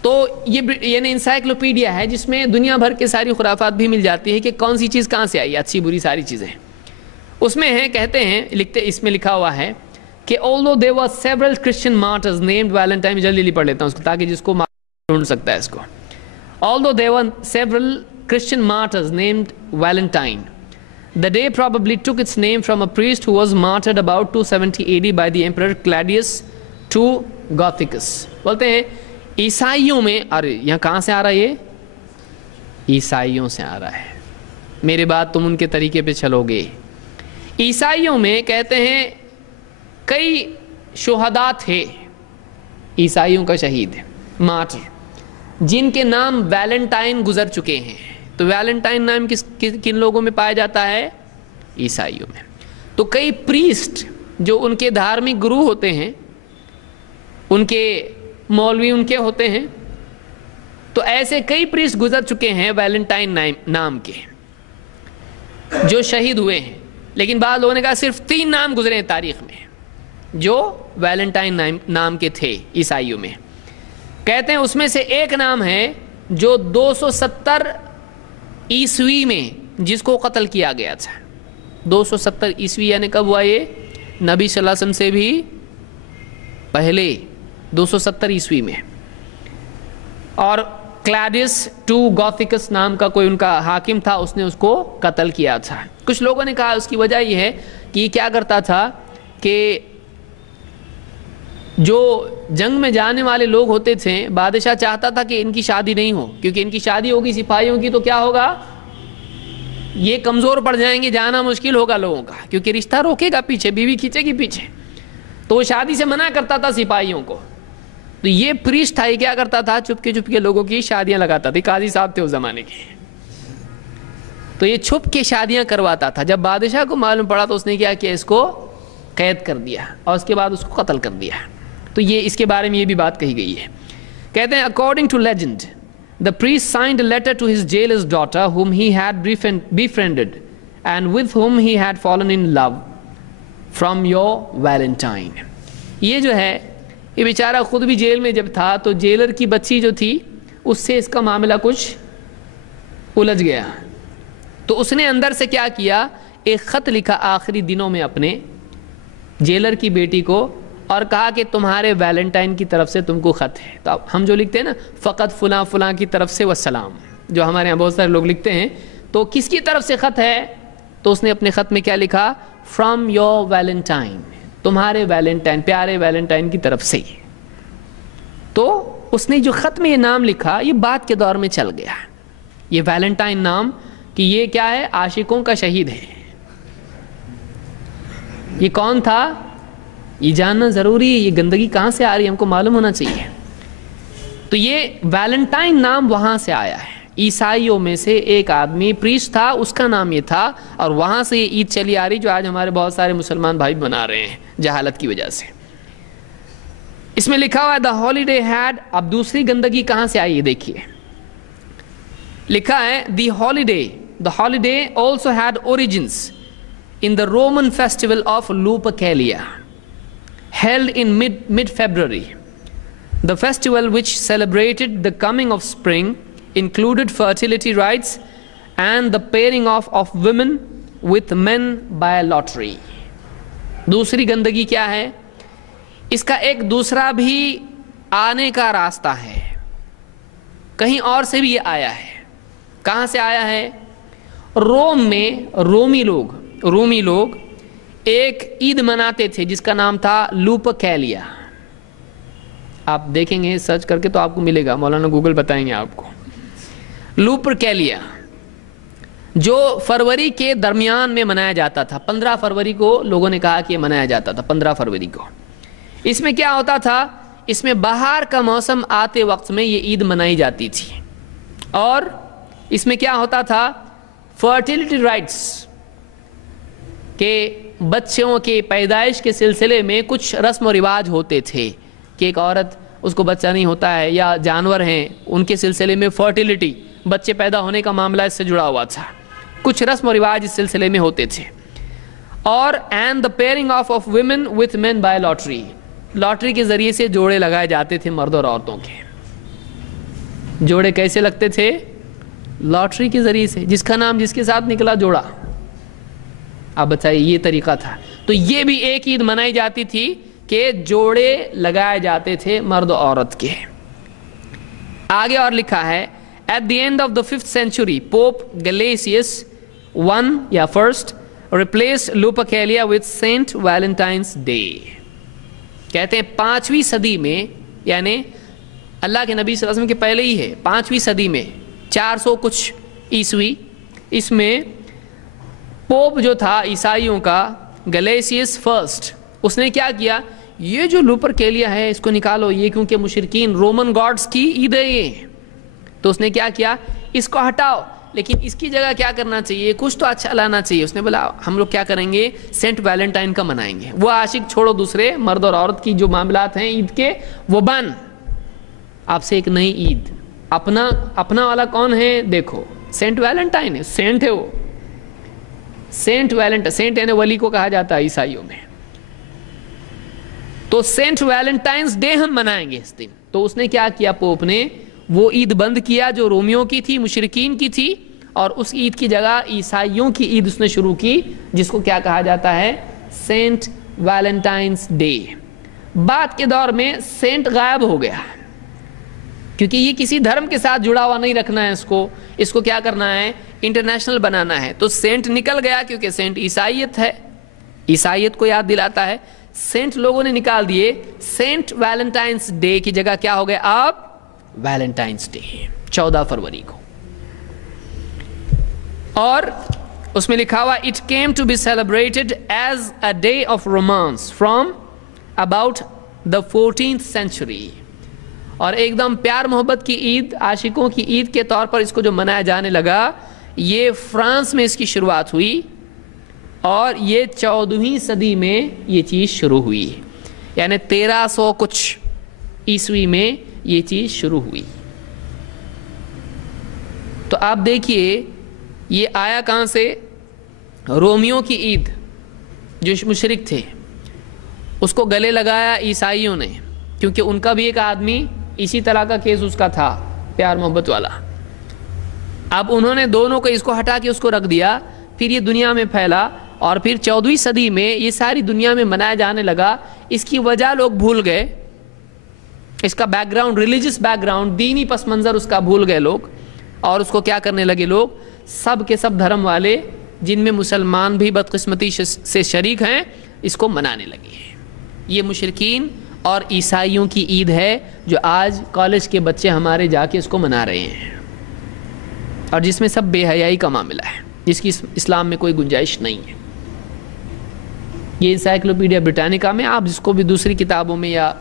تو یہ یعنی انسائکلوپیڈیا ہے جس میں دنیا بھر کے ساری خرافات بھی مل جاتی ہے کہ کون سی چیز کہاں سے آئی، اچھی بری ساری چیزیں اس میں ہیں۔ کہتے ہیں اس میں لکھا ہوا ہے کہ although there were several Christian martyrs named Valentine، جلدی پڑھ لیتا ہوں اس کو تاکہ جس کو ڈھونڈ سکتا ہے اس کو۔ Although there were several Christian martyrs named Valentine, the day probably took its name from a priest who was martyred about 270 AD by the Emperor Claudius II Gothicus۔ بولتے ہیں عیسائیوں میں، ارے یہاں کہاں سے آ رہا ہے؟ یہ عیسائیوں سے آ رہا ہے، میرے بعد تم ان کے طریقے پہ چلو گے۔ عیسائیوں میں کہتے ہیں کئی شہداء تھے، عیسائیوں کا شہید مارٹر، جن کے نام ویلنٹائن گزر چکے ہیں۔ تو ویلنٹائن نام کن لوگوں میں پایا جاتا ہے؟ عیسائیوں میں۔ تو کئی پریسٹ جو ان کے دھارمک گرو ہوتے ہیں، ان کے مولوی ان کے ہوتے ہیں، تو ایسے کئی پریسٹ گزر چکے ہیں ویلنٹائن نام کے جو شہید ہوئے ہیں، لیکن بعض لوگوں نے کہا صرف 3 نام گزرے ہیں تاریخ میں جو ویلنٹائن نام کے تھے عیسائیوں میں۔ کہتے ہیں اس میں سے ایک نام ہے جو 270 عیسوی میں جس کو قتل کیا گیا تھا۔ 270 عیسوی یعنی کب ہوا؟ یہ نبی صلی اللہ علیہ وسلم سے بھی پہلے 270 عیسوی میں۔ اور کلاڈیس II گوتھیکس نام کا کوئی ان کا حاکم تھا، اس نے اس کو قتل کیا تھا۔ کچھ لوگوں نے کہا اس کی وجہ یہ ہے کہ یہ کیا کرتا تھا کہ جو جنگ میں جانے والے لوگ ہوتے تھے، بادشاہ چاہتا تھا کہ ان کی شادی نہیں ہو، کیونکہ ان کی شادی ہوگی سپاہیوں کی تو کیا ہوگا؟ یہ کمزور پڑ جائیں گے، جانا مشکل ہوگا لوگوں کا، کیونکہ رشتہ روکے گا پیچھے، بیوی کھینچے گی پیچھے، تو وہ شادی سے منع کرتا تھا سپاہیوں کو۔ تو یہ پریسٹ تھا، یہ کیا کرتا تھا؟ چھپ کے لوگوں کی شادیاں لگاتا تھا، قاضی صاحب تھے اس زمانے کے، تو یہ چھپ کے شادیاں کرواتا تھا۔ جب بادشاہ کو معلوم پڑا تو اس نے کیا کیا؟ اس کو قید کر دیا اور اس کے بعد اس کو قتل کر دیا۔ تو یہ اس کے بارے میں یہ بھی بات کہی گئی ہے۔ کہتے ہیں according to legend the priest signed a letter to his jailer's daughter whom he had befriended and with whom he had fallen in love from your Valentine۔ یہ جو ہے یہ بیچارہ خود بھی جیل میں جب تھا تو جیلر کی بچی جو تھی اس سے اس کا معاملہ کچھ الجھ گیا. تو اس نے اندر سے کیا کیا, ایک خط لکھا آخری دنوں میں اپنے جیلر کی بیٹی کو, اور کہا کہ تمہارے ویلنٹائن کی طرف سے تم کو خط ہے. تو ہم جو لکھتے ہیں نا, فقط فلاں فلاں کی طرف سے والسلام, جو ہمارے یہاں بہت سارے لوگ لکھتے ہیں, تو کس کی طرف سے خط ہے؟ تو اس نے اپنے خط میں کیا لکھا, فرام یور ویلنٹائن, تمہارے ویلنٹائن, پیارے ویلنٹائن کی طرف سے. تو اس نے جو خط میں یہ نام لکھا, یہ بعد کے دور میں چل گیا یہ ویلنٹائن نام, کہ یہ کیا ہے, عاشقوں کا شہید ہے. یہ کون تھا, یہ جاننا ضروری ہے. یہ گندگی کہاں سے آ رہی ہے, ہم کو معلوم ہونا چاہیے. تو یہ ویلنٹائن نام وہاں سے آیا ہے. عیسائیوں میں سے ایک آدمی پریسٹ تھا, اس کا نام یہ تھا, اور وہاں سے یہ عید چلی آ رہی جو آج ہمارے بہت سارے مسلمان بھائی بنا رہے ہیں جہالت کی وجہ سے. اس میں لکھا ہوا ہے دا ہالیڈے ہیڈ. اب دوسری گندگی کہاں سے آئی ہے دیکھیے, لکھا ہے the holiday also had origins in the Roman festival of Lupercalia, held in mid-February. The festival, which celebrated the coming of spring, included fertility rites and the pairing of women with men by lottery. دوسری گندگی کیا ہے, اس کا ایک دوسرا بھی آنے کا راستہ ہے, کہیں اور سے بھی یہ آیا ہے. کہاں سے آیا ہے؟ روم میں رومی لوگ ایک عید مناتے تھے جس کا نام تھا لوپرکیلیا. آپ دیکھیں گے سرچ کر کے تو آپ کو ملے گا, مولانا گوگل بتائیں گے آپ کو. لوپرکیلیا جو فروری کے درمیان میں منایا جاتا تھا, 15 فروری کو لوگوں نے کہا کہ یہ منایا جاتا تھا, 15 فروری کو. اس میں کیا ہوتا تھا, اس میں بہار کا موسم آتے وقت میں یہ عید منائی جاتی تھی, اور اس میں کیا ہوتا تھا, فرٹیلٹی رائٹس, کہ بچوں کے پیدائش کے سلسلے میں کچھ رسم و رواج ہوتے تھے, کہ ایک عورت اس کو بچہ نہیں ہوتا ہے, یا جانور ہیں ان کے سلسلے میں فرٹیلٹی, بچے پیدا ہونے کا معاملہ اس سے جڑا ہوا تھا, کچھ رسم و رواج اس سلسلے میں ہوتے تھے. اور and the pairing of women with mean by lottery, lottery کے ذریعے سے جوڑے لگائے جاتے تھے مرد اور عورتوں کے. جوڑے کیسے لگتے تھے؟ لاٹری کے ذریعے سے, جس کا نام جس کے ساتھ نکلا جوڑا. آپ بتائیے, یہ طریقہ تھا. تو یہ بھی ایک عید منائی جاتی تھی کہ جوڑے لگائے جاتے تھے مرد و عورت کے. آگے اور لکھا ہے, at the end of the 5th century Pope Gelasius first replaced Lupercalia with Saint Valentine's Day. کہتے ہیں 5ویں صدی میں, یعنی اللہ کے نبی صلی اللہ علیہ وسلم کے پہلے ہی ہے, 5ویں صدی میں 400 کچھ عیسوی, اس میں پوپ جو تھا عیسائیوں کا گلیسیس فرسٹ, اس نے کیا کیا, یہ جو لوپرکیلیا ہے اس کو نکالو, یہ کیونکہ مشرکین رومن گاڈز کی عید ہے یہ. تو اس نے کیا کیا, اس کو ہٹاؤ, لیکن اس کی جگہ کیا کرنا چاہیے, کچھ تو اچھا لانا چاہیے. اس نے بولا ہم لوگ کیا کریں گے, سینٹ ویلنٹائن کا منائیں گے. وہ عاشق چھوڑو, دوسرے مرد اور عورت کی جو معاملات ہیں عید کے وہ بن, آپ سے ایک نئی عید. اپنا والا کون ہے دیکھو, سینٹ ویلنٹائن ہے, سینٹ ہے وہ, سینٹ ویلنٹائن, سینٹ یعنی ولی کو کہا جاتا ہے عیسائیوں میں. تو سینٹ ویلنٹائنز ڈے ہم منائیں گے اس دن. تو اس نے کیا کیا, پوپ نے وہ عید بند کیا جو رومیوں کی تھی, مشرکین کی تھی, اور اس عید کی جگہ عیسائیوں کی عید اس نے شروع کی, جس کو کیا کہا جاتا ہے, سینٹ ویلنٹائنز ڈے. بعد کے دور میں سینٹ غائب ہو گیا, کیونکہ یہ کسی دھرم کے ساتھ جڑا ہوا نہیں رکھنا ہے, اس کو کیا کرنا ہے, انٹرنیشنل بنانا ہے. تو سینٹ نکل گیا, کیونکہ سینٹ عیسائیت ہے, عیسائیت کو یاد دلاتا ہے. سینٹ لوگوں نے نکال دیے, سینٹ ویلنٹائنز ڈے کی جگہ کیا ہو گیا اب, ویلنٹائنز ڈے 14 فروری کو. اور اس میں لکھا ہوا, it came to be celebrated as a day of romance from about the 14th century. اور ایک دم پیار محبت کی عید, عاشقوں کی عید کے طور پر اس کو جو منایا جانے لگا, یہ فرانس میں اس کی شروعات ہوئی, اور یہ 14ویں صدی میں یہ چیز شروع ہوئی, یعنی 1300 کچھ عیسوی میں یہ چیز شروع ہوئی. تو آپ دیکھیے یہ آیا کہاں سے, رومیوں کی عید جو مشرک تھے اس کو گلے لگایا عیسائیوں نے, کیونکہ ان کا بھی ایک آدمی اسی طرح کا کیس اس کا تھا, پیار محبت والا. اب انہوں نے دونوں کو اس کو ہٹا کے اس کو رکھ دیا، پھر یہ دنیا میں پھیلا اور پھر 14ویں صدی میں یہ ساری دنیا میں منایا جانے لگا۔ اس کی وجہ لوگ بھول گئے، اس کا back ground, religious back ground, دینی پس منظر اس کا بھول گئے لوگ، اور اس کو کیا کرنے لگے لوگ، سب کے سب دھرم والے جن میں مسلمان بھی بدقسمتی سے شریک ہیں اس کو منانے لگے ہیں۔ یہ مشرکین اور عیسائیوں کی عید ہے جو آج کالج کے بچے ہمارے جا کے اس کو منا رہے ہیں، اور جس میں سب بے حیائی کا معاملہ ہے، جس کی اسلام میں کوئی گنجائش نہیں ہے۔ یہ انسائکلوپیڈیا بریٹانیکا میں، آپ جس کو بھی دوسری کتابوں میں یا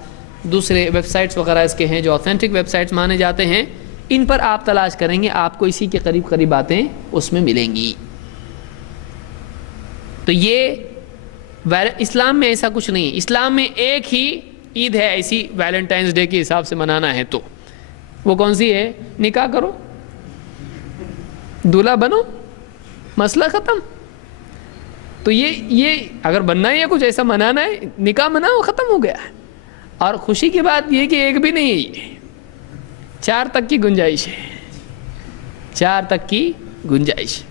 دوسرے ویب سائٹس وغیرہ اس کے ہیں جو آتھینٹک ویب سائٹس مانے جاتے ہیں، ان پر آپ تلاش کریں گے آپ کو اسی کے قریب قریب باتیں اس میں ملیں گی۔ تو یہ اسلام میں ایسا کچھ نہیں ہے۔ اسلام میں ایک ہی عید ہے ایسی ویلنٹائنس ڈے کے حساب سے منانا ہے، تو وہ کون سی ہے؟ نکاح کرو، دولہا بنو، مسئلہ ختم۔ تو یہ اگر بننا ہے یا کچھ ایسا منانا ہے، نکاح مناؤ، ختم ہو گیا۔ اور خوشی کی بات یہ کہ ایک بھی نہیں ہے، یہ 4 تک کی گنجائش ہے، 4 تک کی گنجائش۔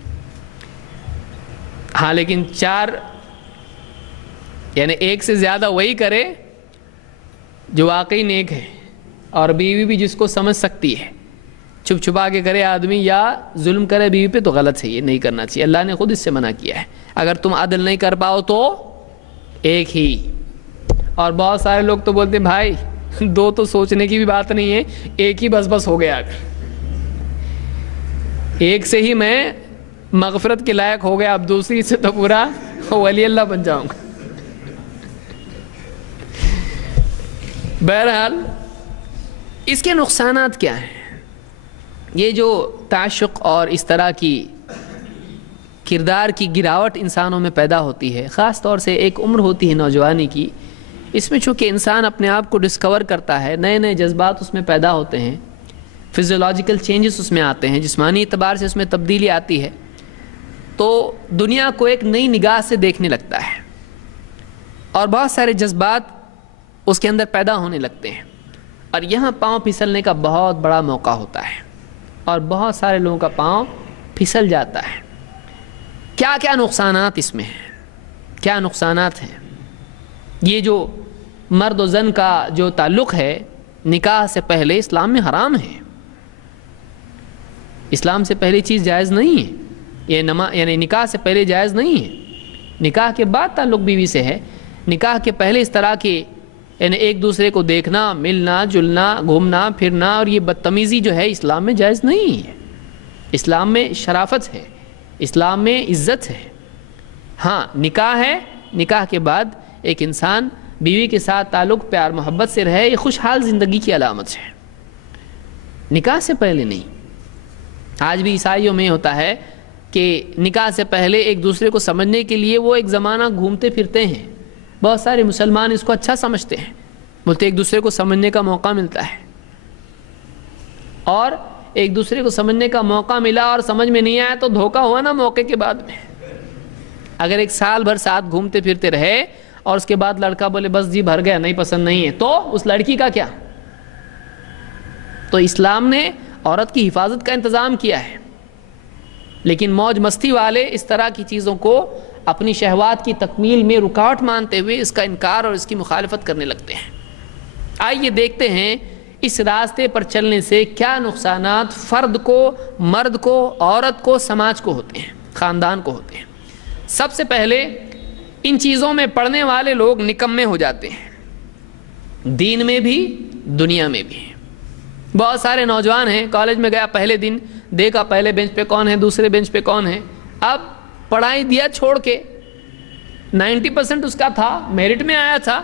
ہاں لیکن 4 یعنی 1 سے زیادہ وہی کرے جو واقعی نیک ہے، اور بیوی بھی جس کو سمجھ سکتی ہے۔ چھپ چھپا کے کرے آدمی یا ظلم کرے بیوی پہ تو غلط ہے، یہ نہیں کرنا چاہیے، اللہ نے خود اس سے منع کیا ہے۔ اگر تم عدل نہیں کر پاؤ تو ایک ہی۔ اور بہت سارے لوگ تو بولتے ہیں بھائی 2 تو سوچنے کی بھی بات نہیں ہے، ایک ہی بس ہو گیا، ایک سے ہی میں مغفرت کے لائق ہو گیا، اب دوسری سے تو پورا ولی اللہ بن جاؤں گا۔ بہرحال اس کے نقصانات کیا ہیں؟ یہ جو تعشق اور اس طرح کی کردار کی گراوٹ انسانوں میں پیدا ہوتی ہے، خاص طور سے ایک عمر ہوتی ہے نوجوانی کی، اس میں چونکہ انسان اپنے آپ کو ڈسکور کرتا ہے، نئے نئے جذبات اس میں پیدا ہوتے ہیں، فزیولوجیکل چینجز اس میں آتے ہیں، جسمانی اعتبار سے اس میں تبدیلی آتی ہے، تو دنیا کو ایک نئی نگاہ سے دیکھنے لگتا ہے، اور بہت سارے جذبات اس کے اندر پیدا ہونے لگتے ہیں، اور یہاں پاؤں پھسلنے کا بہت بڑا موقع ہوتا ہے، اور بہت سارے لوگوں کا پاؤں پھسل جاتا ہے۔ کیا کیا نقصانات اس میں ہیں؟ کیا نقصانات ہیں؟ یہ جو مرد و زن کا جو تعلق ہے نکاح سے پہلے اسلام میں حرام ہے، اسلام سے پہلی چیز جائز نہیں ہے، یعنی نکاح سے پہلے جائز نہیں ہے، نکاح کے بعد تعلق بیوی سے ہے۔ نکاح کے پہلے اس طرح کے یعنی ایک دوسرے کو دیکھنا، ملنا جلنا، گھومنا پھرنا اور یہ بدتمیزی جو ہے اسلام میں جائز نہیں ہے۔ اسلام میں شرافت ہے، اسلام میں عزت ہے۔ ہاں نکاح ہے، نکاح کے بعد ایک انسان بیوی کے ساتھ تعلق پیار محبت سے رہے، یہ خوشحال زندگی کی علامت ہے، نکاح سے پہلے نہیں۔ آج بھی عیسائیوں میں ہوتا ہے کہ نکاح سے پہلے ایک دوسرے کو سمجھنے کے لیے وہ ایک زمانہ گھومتے پھرتے ہیں۔ بہت سارے مسلمان اس کو اچھا سمجھتے ہیں، بولتے ایک دوسرے کو سمجھنے کا موقع ملتا ہے، اور ایک دوسرے کو سمجھنے کا موقع ملا اور سمجھ میں نہیں آیا تو دھوکہ ہوا نا موقع کے بعد میں۔ اگر 1 سال بھر ساتھ گھومتے پھرتے رہے اور اس کے بعد لڑکا بولے بس جی بھر گیا، نہیں پسند نہیں ہے، تو اس لڑکی کا کیا؟ تو اسلام نے عورت کی حفاظت کا انتظام کیا ہے، لیکن موج مستی والے اس طرح کی چیزوں کو اپنی شہوات کی تکمیل میں رکاوٹ مانتے ہوئے اس کا انکار اور اس کی مخالفت کرنے لگتے ہیں۔ آئیے دیکھتے ہیں اس راستے پر چلنے سے کیا نقصانات فرد کو، مرد کو، عورت کو، سماج کو ہوتے ہیں، خاندان کو ہوتے ہیں۔ سب سے پہلے ان چیزوں میں پڑھنے والے لوگ نکمے ہو جاتے ہیں، دین میں بھی دنیا میں بھی۔ بہت سارے نوجوان ہیں، کالج میں گیا پہلے دن دیکھا پہلے بینچ پہ کون ہے، دوسرے بینچ پہ کون ہے، اب پڑھائی دیا چھوڑ کے 90% اس کا تھا، میرٹ میں آیا تھا،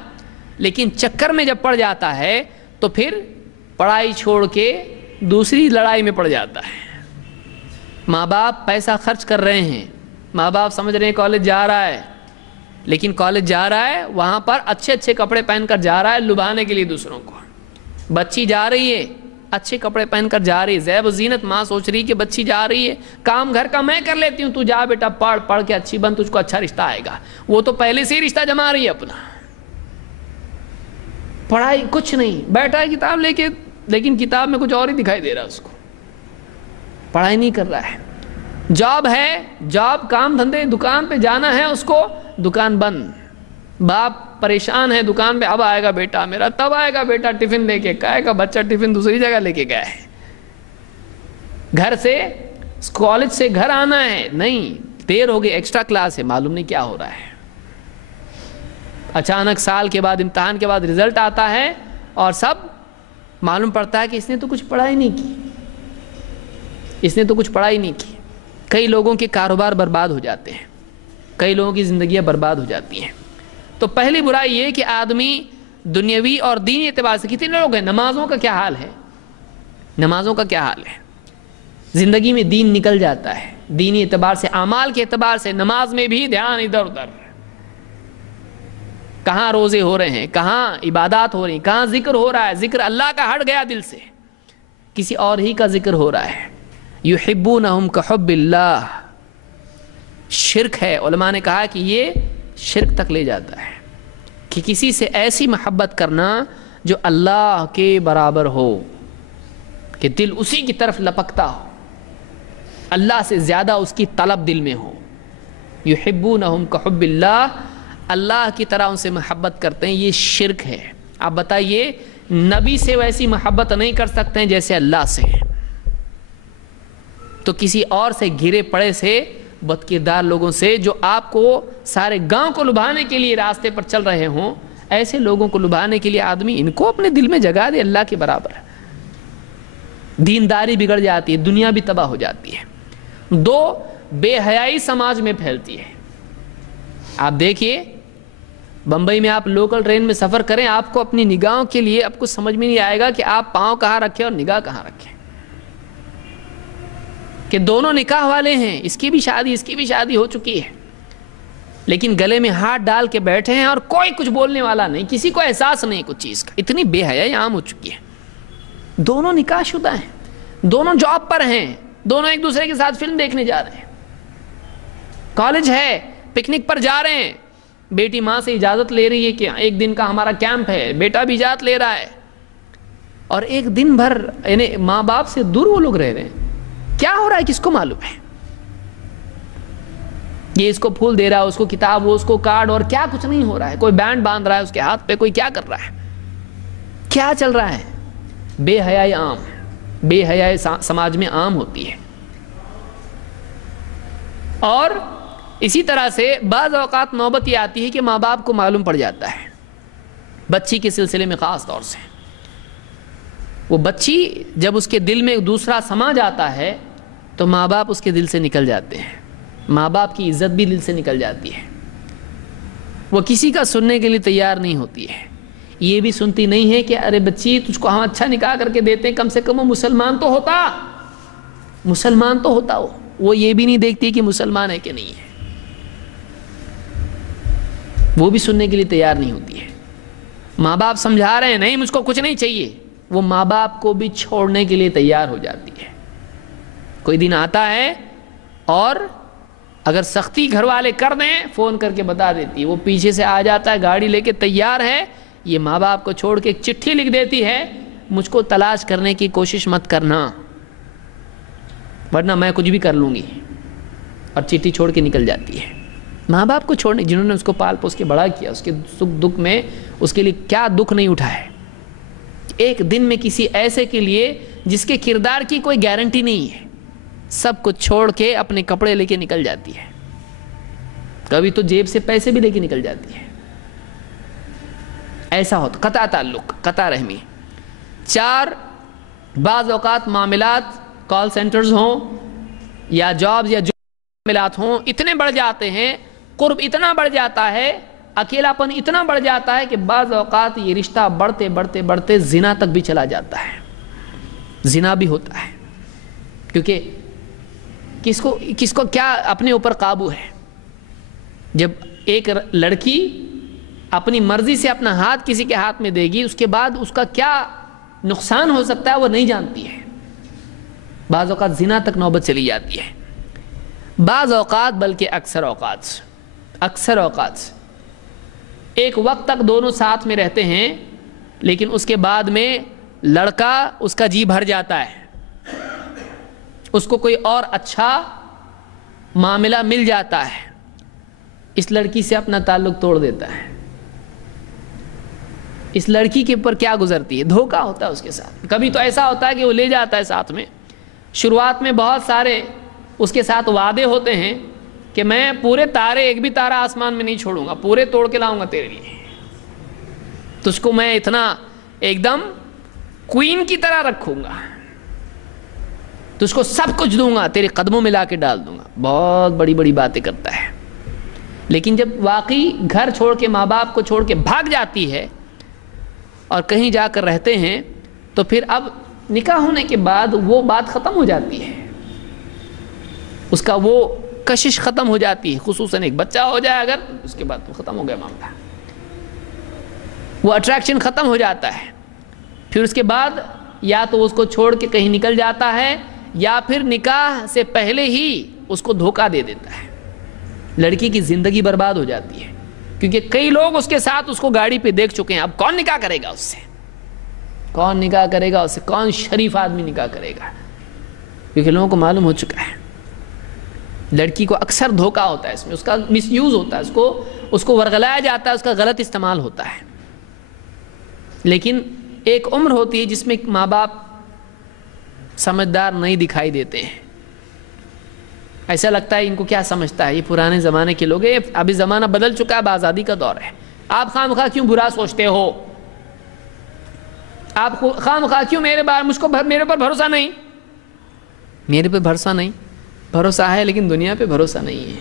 لیکن چکر میں جب پڑ جاتا ہے تو پھر پڑھائی چھوڑ کے دوسری لڑائی میں پڑ جاتا ہے۔ ماں باپ پیسہ خرچ کر رہے ہیں، ماں باپ سمجھ رہے ہیں کالج جا رہا ہے، لیکن کالج جا رہا ہے وہاں پر اچھے اچھے کپڑے پہن کر جا رہا ہے لبھانے کے لیے دوسروں کو۔ بچی جا رہی ہے اچھے کپڑے پہن کر جا رہی ہے، زیب و زینت، ماں سوچ رہی کہ بچی جا رہی ہے، کام گھر کا میں کر لیتی ہوں، تو جا بیٹا پڑھ کے اچھی بن، تجھ کو اچھا رشتہ آئے گا۔ وہ تو پہلے سے ہی رشتہ جما رہی ہے اپنا، پڑھائی کچھ نہیں، بیٹھا ہے کتاب لے کے، لیکن کتاب میں کچھ اور ہی دکھائی دے رہا ہے اس کو۔ پڑھائی نہیں کر رہا ہے. جاب ہے, جاب کام دھندے, دکان پہ جانا ہے اس کو, دکان بند. باپ پریشان ہے دکان پہ, اب آئے گا بیٹا میرا, تب آئے گا بیٹا ٹفن لے کے. کہے گا بچہ ٹفن دوسری جگہ لے کے گیا ہے. گھر سے, کالج سے گھر آنا ہے, نہیں دیر ہو گئی, ایکسٹرا کلاس ہے, معلوم نہیں کیا ہو رہا ہے. اچانک سال کے بعد, امتحان کے بعد رزلٹ آتا ہے اور سب معلوم پڑتا ہے کہ اس نے تو کچھ پڑھائی نہیں کی, اس نے تو کچھ پڑھائی نہیں کی. کئی لوگوں کے کاروبار برباد ہو جاتے ہیں, کئی لوگوں کی زندگیاں برباد ہو جاتی ہیں. تو پہلی برائی یہ کہ آدمی دنیاوی اور دینی اعتبار سے, کتنے لوگ ہیں, نمازوں کا کیا حال ہے, نمازوں کا کیا حال ہے, زندگی میں دین نکل جاتا ہے, دینی اعتبار سے, اعمال کے اعتبار سے نماز میں بھی دھیان ادھر ادھر, کہاں روزے ہو رہے ہیں, کہاں عبادات ہو رہی ہیں, کہاں ذکر ہو رہا ہے, ذکر اللہ کا ہٹ گیا دل سے, کسی اور ہی کا ذکر ہو رہا ہے. یحبونہم کحب اللہ, شرک ہے. علماء نے کہا کہ یہ شرک تک لے جاتا ہے کہ کسی سے ایسی محبت کرنا جو اللہ کے برابر ہو, کہ دل اسی کی طرف لپکتا ہو, اللہ سے زیادہ اس کی طلب دل میں ہو. یحبونہم کحب اللہ, اللہ کی طرح ان سے محبت کرتے ہیں, یہ شرک ہے. آپ بتائیے, نبی سے ویسی محبت نہیں کر سکتے ہیں جیسے اللہ سے, تو کسی اور سے گھرے پڑے سے, بد کردار لوگوں سے, جو آپ کو سارے گاؤں کو لبھانے کے لیے راستے پر چل رہے ہوں, ایسے لوگوں کو لبھانے کے لیے آدمی ان کو اپنے دل میں جگہ دے اللہ کے برابر. دینداری بگڑ جاتی ہے, دنیا بھی تباہ ہو جاتی ہے. 2, بے حیائی سماج میں پھیلتی ہے. آپ دیکھیے بمبئی میں آپ لوکل ٹرین میں سفر کریں, آپ کو اپنی نگاہوں کے لیے آپ کو سمجھ میں نہیں آئے گا کہ آپ پاؤں کہاں رکھیں اور نگاہ کہاں رکھیں, کہ دونوں نکاح والے ہیں, اس کی بھی شادی, اس کی بھی شادی ہو چکی ہے, لیکن گلے میں ہاتھ ڈال کے بیٹھے ہیں اور کوئی کچھ بولنے والا نہیں, کسی کو احساس نہیں کچھ چیز کا. اتنی بے حیائی عام ہو چکی ہے. دونوں نکاح شدہ ہیں, دونوں جاب پر ہیں, دونوں ایک دوسرے کے ساتھ فلم دیکھنے جا رہے ہیں, کالج ہے, پکنک پر جا رہے ہیں, بیٹی ماں سے اجازت لے رہی ہے کہ ایک دن کا ہمارا کیمپ ہے, بیٹا بھی اجازت لے رہا ہے, اور ایک دن بھر یعنی ماں باپ سے دور وہ لوگ رہ رہے ہیں. کیا ہو رہا ہے کس کو معلوم ہے. یہ اس کو پھول دے رہا ہے, اس کو کتاب, وہ اس کو کارڈ, اور کیا کچھ نہیں ہو رہا ہے. کوئی بینڈ باندھ رہا ہے اس کے ہاتھ پہ, کوئی کیا کر رہا ہے, کیا چل رہا ہے. بے حیائی عام, بے حیائی سماج میں عام ہوتی ہے. اور اسی طرح سے بعض اوقات نوبت یہ آتی ہے کہ ماں باپ کو معلوم پڑ جاتا ہے, بچی کے سلسلے میں خاص طور سے, وہ بچی جب اس کے دل میں دوسرا سما جاتا ہے تو ماں باپ اس کے دل سے نکل جاتے ہیں, ماں باپ کی عزت بھی دل سے نکل جاتی ہے. وہ کسی کا سننے کے لیے تیار نہیں ہوتی ہے. یہ بھی سنتی نہیں ہے کہ ارے بچی تجھ کو ہم اچھا نکاح کر کے دیتے ہیں, کم سے کم وہ مسلمان تو ہوتا, مسلمان تو ہوتا. وہ یہ بھی نہیں دیکھتی کہ مسلمان ہے کہ نہیں ہے, وہ بھی سننے کے لیے تیار نہیں ہوتی ہے. ماں باپ سمجھا رہے ہیں نہیں مجھ کو کچھ نہیں چاہیے, وہ ماں باپ کو بھی چھوڑنے کے لیے تیار ہو جاتی ہے. کوئی دن آتا ہے اور اگر سختی گھر والے کر دیں, فون کر کے بتا دیتی ہے, وہ پیچھے سے آ جاتا ہے گاڑی لے کے تیار ہے, یہ ماں باپ کو چھوڑ کے ایک چٹھی لکھ دیتی ہے, مجھ کو تلاش کرنے کی کوشش مت کرنا ورنہ میں کچھ بھی کر لوں گی, اور چٹھی چھوڑ کے نکل جاتی ہے. ماں باپ کو چھوڑنے, جنہوں نے اس کو پال پوس کے بڑا کیا, اس کے سکھ دکھ میں اس کے لیے کیا دکھ نہیں اٹھائے, ایک دن میں کسی ایسے کے لیے جس کے کردار کی کوئی گارنٹی نہیں ہے, سب کچھ چھوڑ کے اپنے کپڑے لے کے نکل جاتی ہے, کبھی تو جیب سے پیسے بھی لے کے نکل جاتی ہے. ایسا ہوتا, قطع تعلق, قطع رحمی. 4, بعض اوقات معاملات کال سینٹرز ہوں یا جابز یا جو معاملات ہوں اتنے بڑھ جاتے ہیں, قرب اتنا بڑھ جاتا ہے, اکیلاپن اتنا بڑھ جاتا ہے کہ بعض اوقات یہ رشتہ بڑھتے بڑھتے بڑھتے زنا تک بھی چلا جاتا ہے, زنا بھی ہوتا ہے. کیونکہ کس کو کیا اپنے اوپر قابو ہے. جب ایک لڑکی اپنی مرضی سے اپنا ہاتھ کسی کے ہاتھ میں دے گی, اس کے بعد اس کا کیا نقصان ہو سکتا ہے وہ نہیں جانتی ہے. بعض اوقات زنا تک نوبت چلی جاتی ہے. بعض اوقات بلکہ اکثر اوقات ایک وقت تک دونوں ساتھ میں رہتے ہیں, لیکن اس کے بعد میں لڑکا اس کا جی بھر جاتا ہے, اس کو کوئی اور اچھا معاملہ مل جاتا ہے، اس لڑکی سے اپنا تعلق توڑ دیتا ہے۔ اس لڑکی کے اوپر کیا گزرتی ہے، دھوکہ ہوتا ہے اس کے ساتھ۔ کبھی تو ایسا ہوتا ہے کہ وہ لے جاتا ہے ساتھ میں، شروعات میں بہت سارے اس کے ساتھ وعدے ہوتے ہیں کہ میں پورے تارے، ایک بھی تارہ آسمان میں نہیں چھوڑوں گا، پورے توڑ کے لاؤں گا تیرے لیے، تجھ کو میں اتنا ایک دم کوئین کی طرح رکھوں گا، تجھ کو سب کچھ دوں گا، تیرے قدموں میں لا کے ڈال دوں گا، بہت بڑی بڑی باتیں کرتا ہے۔ لیکن جب واقعی گھر چھوڑ کے، ماں باپ کو چھوڑ کے بھاگ جاتی ہے اور کہیں جا کر رہتے ہیں، تو پھر اب نکاح ہونے کے بعد وہ بات ختم ہو جاتی ہے، اس کا وہ کشش ختم ہو جاتی ہے، خصوصاً ایک بچہ ہو جائے اگر، اس کے بعد تو ختم ہو گیا معاملہ، وہ اٹریکشن ختم ہو جاتا ہے۔ پھر اس کے بعد یا تو اس کو چھوڑ کے کہیں نکل جاتا ہے، یا پھر نکاح سے پہلے ہی اس کو دھوکہ دے دیتا ہے، لڑکی کی زندگی برباد ہو جاتی ہے، کیونکہ کئی لوگ اس کے ساتھ اس کو گاڑی پہ دیکھ چکے ہیں۔ اب کون نکاح کرے گا اس سے، کون نکاح کرے گا اس سے، کون شریف آدمی نکاح کرے گا، کیونکہ لوگوں کو معلوم ہو چکا ہے لڑکی کو اکثر دھوکہ ہوتا ہے، اس میں اس کا مس یوز ہوتا ہے، اس کو ورغلایا جاتا ہے، اس کا غلط استعمال ہوتا ہے۔ لیکن ایک عمر ہوتی ہے جس میں ماں باپ سمجھدار نہیں دکھائی دیتے ہیں، ایسا لگتا ہے ان کو کیا سمجھتا ہے، یہ پرانے زمانے کے لوگ ہیں، ابھی زمانہ بدل چکا ہے، اب آزادی کا دور ہے، آپ خواہ مخواہ کیوں برا سوچتے ہو، آپ خواہ مخواہ کیوں میرے پر بھروسہ نہیں، میرے پہ بھروسہ نہیں، بھروسہ ہے لیکن دنیا پہ بھروسہ نہیں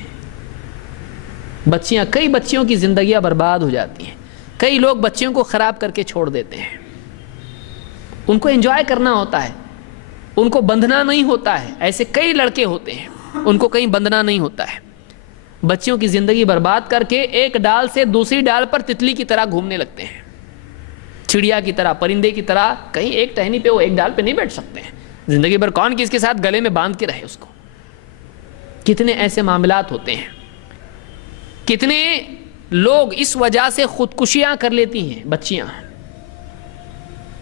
ہے۔ کئی بچیوں کی زندگیاں برباد ہو جاتی ہیں، کئی لوگ بچیوں کو خراب کر کے چھوڑ دیتے ہیں، ان کو انجوائے کرنا ہوتا ہے، ان کو بندھنا نہیں ہوتا ہے، ایسے کئی لڑکے ہوتے ہیں ان کو کہیں بندھنا نہیں ہوتا ہے، بچیوں کی زندگی برباد کر کے ایک ڈال سے دوسری ڈال پر تتلی کی طرح گھومنے لگتے ہیں، چڑیا کی طرح، پرندے کی طرح، کہیں ایک ٹہنی پہ وہ ایک ڈال پہ نہیں بیٹھ سکتے ہیں، زندگی بھر کون کس کے ساتھ گلے میں باندھ کے رہے اس کو۔ کتنے ایسے معاملات ہوتے ہیں، کتنے لوگ اس وجہ سے خودکشیاں کر لیتی ہیں بچیاں،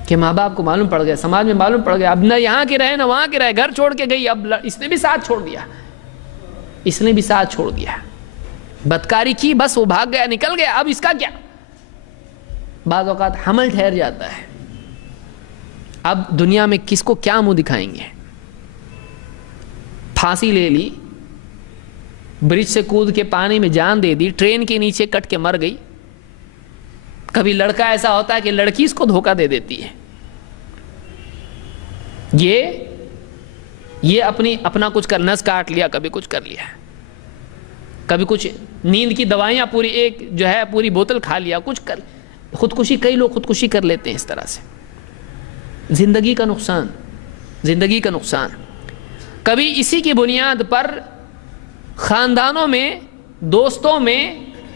کہ ماں باپ کو معلوم پڑ گیا، سماج میں معلوم پڑ گیا، اب نہ یہاں کے رہے نہ وہاں کے رہے، گھر چھوڑ کے گئی، اب اس نے بھی ساتھ چھوڑ دیا، اس نے بھی ساتھ چھوڑ دیا، بدکاری کی، بس وہ بھاگ گیا، نکل گیا، اب اس کا کیا؟ بعض اوقات حمل ٹھہر جاتا ہے، اب دنیا میں کس کو کیا منہ دکھائیں گے، پھانسی لے لی، برج سے کود کے پانی میں جان دے دی، ٹرین کے نیچے کٹ کے مر گئی۔ کبھی لڑکا ایسا ہوتا ہے کہ لڑکی اس کو دھوکہ دے دیتی ہے، یہ اپنا کچھ کر، نس کاٹ لیا، کبھی کچھ کر لیا، کبھی کچھ نیند کی دوائیاں پوری بوتل کھا لیا، کچھ کر خودکشی، کئی لوگ خودکشی کر لیتے ہیں اس طرح سے۔ زندگی کا نقصان، زندگی کا نقصان۔ کبھی اسی کی بنیاد پر خاندانوں میں، دوستوں میں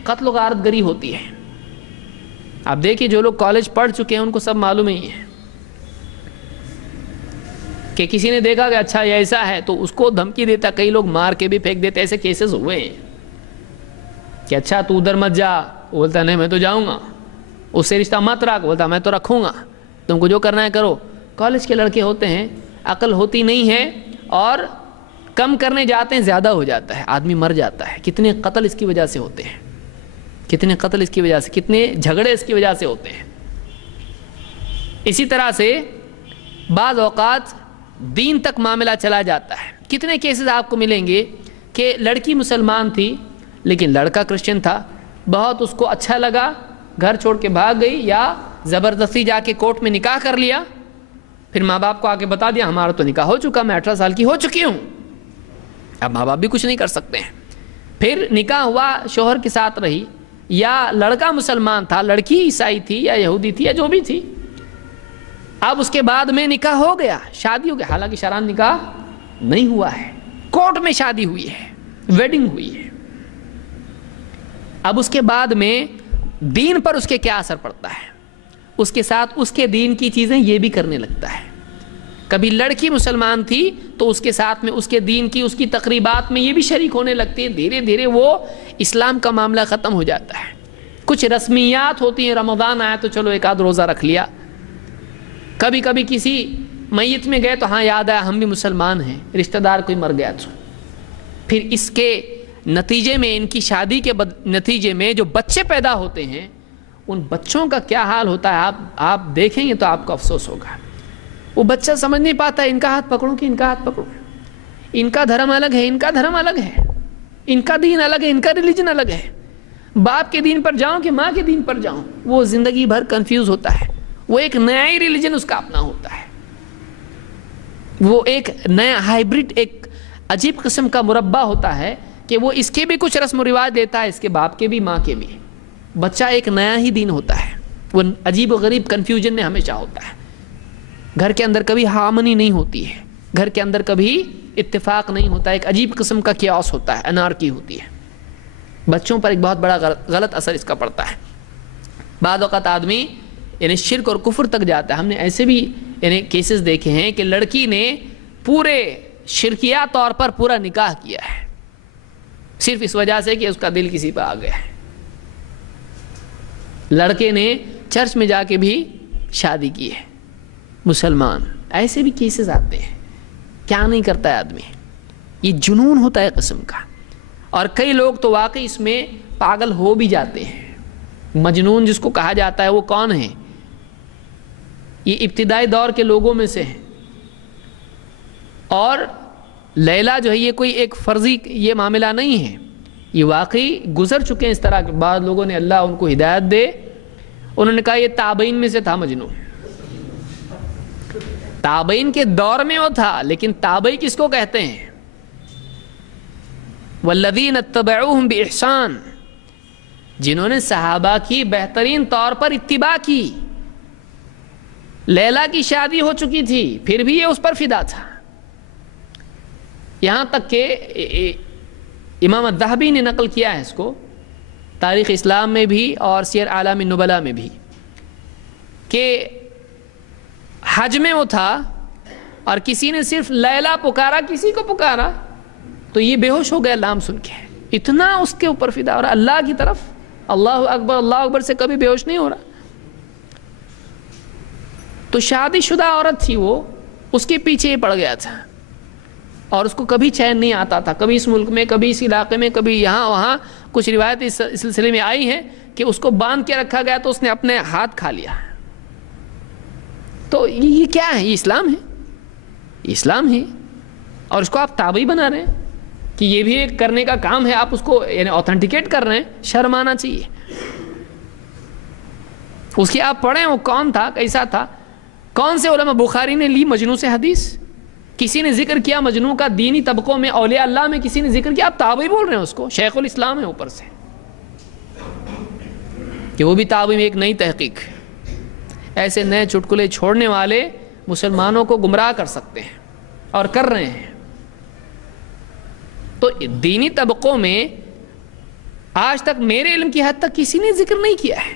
قتل و غارت گری ہوتی ہے۔ آپ دیکھیے جو لوگ کالج پڑھ چکے ہیں ان کو سب معلوم ہی ہے کہ کسی نے دیکھا کہ اچھا یہ ایسا ہے تو اس کو دھمکی دیتا، کئی لوگ مار کے بھی پھینک دیتے، ایسے کیسز ہوئے ہیں کہ اچھا تو ادھر مت جا، وہ بولتا نہیں میں تو جاؤں گا، اس سے رشتہ مت رکھ، بولتا میں تو رکھوں گا، تم کو جو کرنا ہے کرو۔ کالج کے لڑکے ہوتے ہیں، عقل ہوتی نہیں ہے اور کم کرنے جاتے ہیں، زیادہ ہو جاتا ہے، آدمی مر جاتا ہے۔ کتنے قتل اس کی وجہ سے ہوتے ہیں، کتنے قتل اس کی وجہ سے، کتنے جھگڑے اس کی وجہ سے ہوتے ہیں۔ اسی طرح سے بعض اوقات دین تک معاملہ چلا جاتا ہے۔ کتنے کیسز آپ کو ملیں گے کہ لڑکی مسلمان تھی لیکن لڑکا کرسچن تھا، بہت اس کو اچھا لگا، گھر چھوڑ کے بھاگ گئی، یا زبردستی جا کے کورٹ میں نکاح کر لیا، پھر ماں باپ کو آ کے بتا دیا ہمارا تو نکاح ہو چکا، میں 18 سال کی ہو چکی ہوں، اب ماں باپ بھی کچھ نہیں کر سکتے ہیں۔ پھر نکاح ہوا، شوہر کے ساتھ رہی، یا لڑکا مسلمان تھا، لڑکی عیسائی تھی یا یہودی تھی یا جو بھی تھی، اب اس کے بعد میں نکاح ہو گیا، شادی ہو گیا، حالانکہ شرعاً نکاح نہیں ہوا ہے، کورٹ میں شادی ہوئی ہے، ویڈنگ ہوئی ہے۔ اب اس کے بعد میں دین پر اس کے کیا اثر پڑتا ہے، اس کے ساتھ اس کے دین کی چیزیں یہ بھی کرنے لگتا ہے۔ کبھی لڑکی مسلمان تھی تو اس کے ساتھ میں اس کے دین کی، اس کی تقریبات میں یہ بھی شریک ہونے لگتی ہے، دھیرے دھیرے وہ اسلام کا معاملہ ختم ہو جاتا ہے۔ کچھ رسمیات ہوتی ہیں، رمضان آیا تو چلو ایک آدھ روزہ رکھ لیا، کبھی کبھی کسی میت میں گئے تو ہاں یاد آیا ہم بھی مسلمان ہیں، رشتہ دار کوئی مر گیا تو پھر اس کے نتیجے میں، ان کی شادی کے نتیجے میں جو بچے پیدا ہوتے ہیں ان بچوں کا کیا حال ہوتا ہے آپ دیکھیں گے تو آپ کو افسوس ہوگا۔ وہ بچہ سمجھ نہیں پاتا ان کا ہاتھ پکڑوں کہ ان کا ہاتھ پکڑوں، ان کا دھرم الگ ہے، ان کا دھرم الگ ہے، ان کا دین الگ ہے، ان کا ریلیجن الگ ہے، باپ کے دین پر جاؤں کہ ماں کے دین پر جاؤں، وہ زندگی بھر کنفیوز ہوتا ہے۔ وہ ایک نیا ہی ریلیجن اس کا اپنا ہوتا ہے، وہ ایک نیا ہائیبرڈ، ایک عجیب قسم کا مربع ہوتا ہے کہ وہ اس کے بھی کچھ رسم و رواج دیتا ہے، اس کے باپ کے بھی، ماں کے بھی۔ بچہ ایک نیا ہی دین ہوتا ہے، وہ عجیب و غریب کنفیوژن میں ہمیشہ ہوتا ہے۔ گھر کے اندر کبھی ہارمنی نہیں ہوتی ہے، گھر کے اندر کبھی اتفاق نہیں ہوتا، ایک عجیب قسم کا کیاس ہوتا ہے، انارکی ہوتی ہے۔ بچوں پر ایک بہت بڑا غلط اثر اس کا پڑتا ہے۔ بعض اوقات آدمی یعنی شرک اور کفر تک جاتا ہے۔ ہم نے ایسے بھی یعنی کیسز دیکھے ہیں کہ لڑکی نے پورے شرکیہ طور پر پورا نکاح کیا ہے، صرف اس وجہ سے کہ اس کا دل کسی پہ آ گیا ہے۔ لڑکے نے چرچ میں جا کے بھی شادی کی ہے، مسلمان۔ ایسے بھی کیسز آتے ہیں، کیا نہیں کرتا ہے آدمی، یہ جنون ہوتا ہے قسم کا۔ اور کئی لوگ تو واقعی اس میں پاگل ہو بھی جاتے ہیں۔ مجنون جس کو کہا جاتا ہے وہ کون ہے؟ یہ ابتدائی دور کے لوگوں میں سے ہے۔ اور لیلا جو ہے یہ کوئی ایک فرضی یہ معاملہ نہیں ہے، یہ واقعی گزر چکے ہیں اس طرح کے۔ بعض لوگوں نے اللہ ان کو ہدایت دے، انہوں نے کہا یہ تابعین میں سے تھا مجنون، تابعین کے دور میں وہ تھا، لیکن تابعی کس کو کہتے ہیں؟ والذین اتبعوہم بإحسان، جنہوں نے صحابہ کی بہترین طور پر اتباع کی۔ لیلا کی شادی ہو چکی تھی پھر بھی یہ اس پر فدا تھا، یہاں تک کہ امام الذہبی نے نقل کیا ہے اس کو تاریخ اسلام میں بھی اور سیر اعلام النبلاء میں بھی، کہ حج میں وہ تھا اور کسی نے صرف لیلا پکارا، کسی کو پکارا تو یہ بے ہوش ہو گیا نام سن کے، اتنا اس کے اوپر فدا، اور اللہ کی طرف اللہ اکبر سے کبھی بے ہوش نہیں ہو رہا۔ تو شادی شدہ عورت تھی وہ، اس کے پیچھے یہ پڑ گیا تھا اور اس کو کبھی چین نہیں آتا تھا، کبھی اس ملک میں، کبھی اس علاقے میں، کبھی یہاں وہاں۔ کچھ روایت اس سلسلے میں آئی ہیں کہ اس کو باندھ کے رکھا گیا تو اس نے اپنے ہاتھ کھا لیا۔ تو یہ کیا ہے؟ یہ اسلام ہے، یہ اسلام ہے، اور اس کو آپ تابعی بنا رہے ہیں کہ یہ بھی ایک کرنے کا کام ہے، آپ اس کو یعنی اوتھینٹیکیٹ کر رہے ہیں۔ شرم آنا چاہیے۔ اس کی آپ پڑھیں وہ کون تھا، کیسا تھا، کون سے علماء، بخاری نے لی مجنون سے حدیث، کسی نے ذکر کیا مجنون کا دینی طبقوں میں، اولیاء اللہ میں کسی نے ذکر کیا، آپ تابعی بول رہے ہیں اس کو، شیخ الاسلام ہے اوپر سے، کہ وہ بھی تابعی میں ایک نئی تحقیق۔ ایسے نئے چٹکلے چھوڑنے والے مسلمانوں کو گمراہ کر سکتے ہیں اور کر رہے ہیں۔ تو دینی طبقوں میں آج تک میرے علم کی حد تک کسی نے ذکر نہیں کیا ہے۔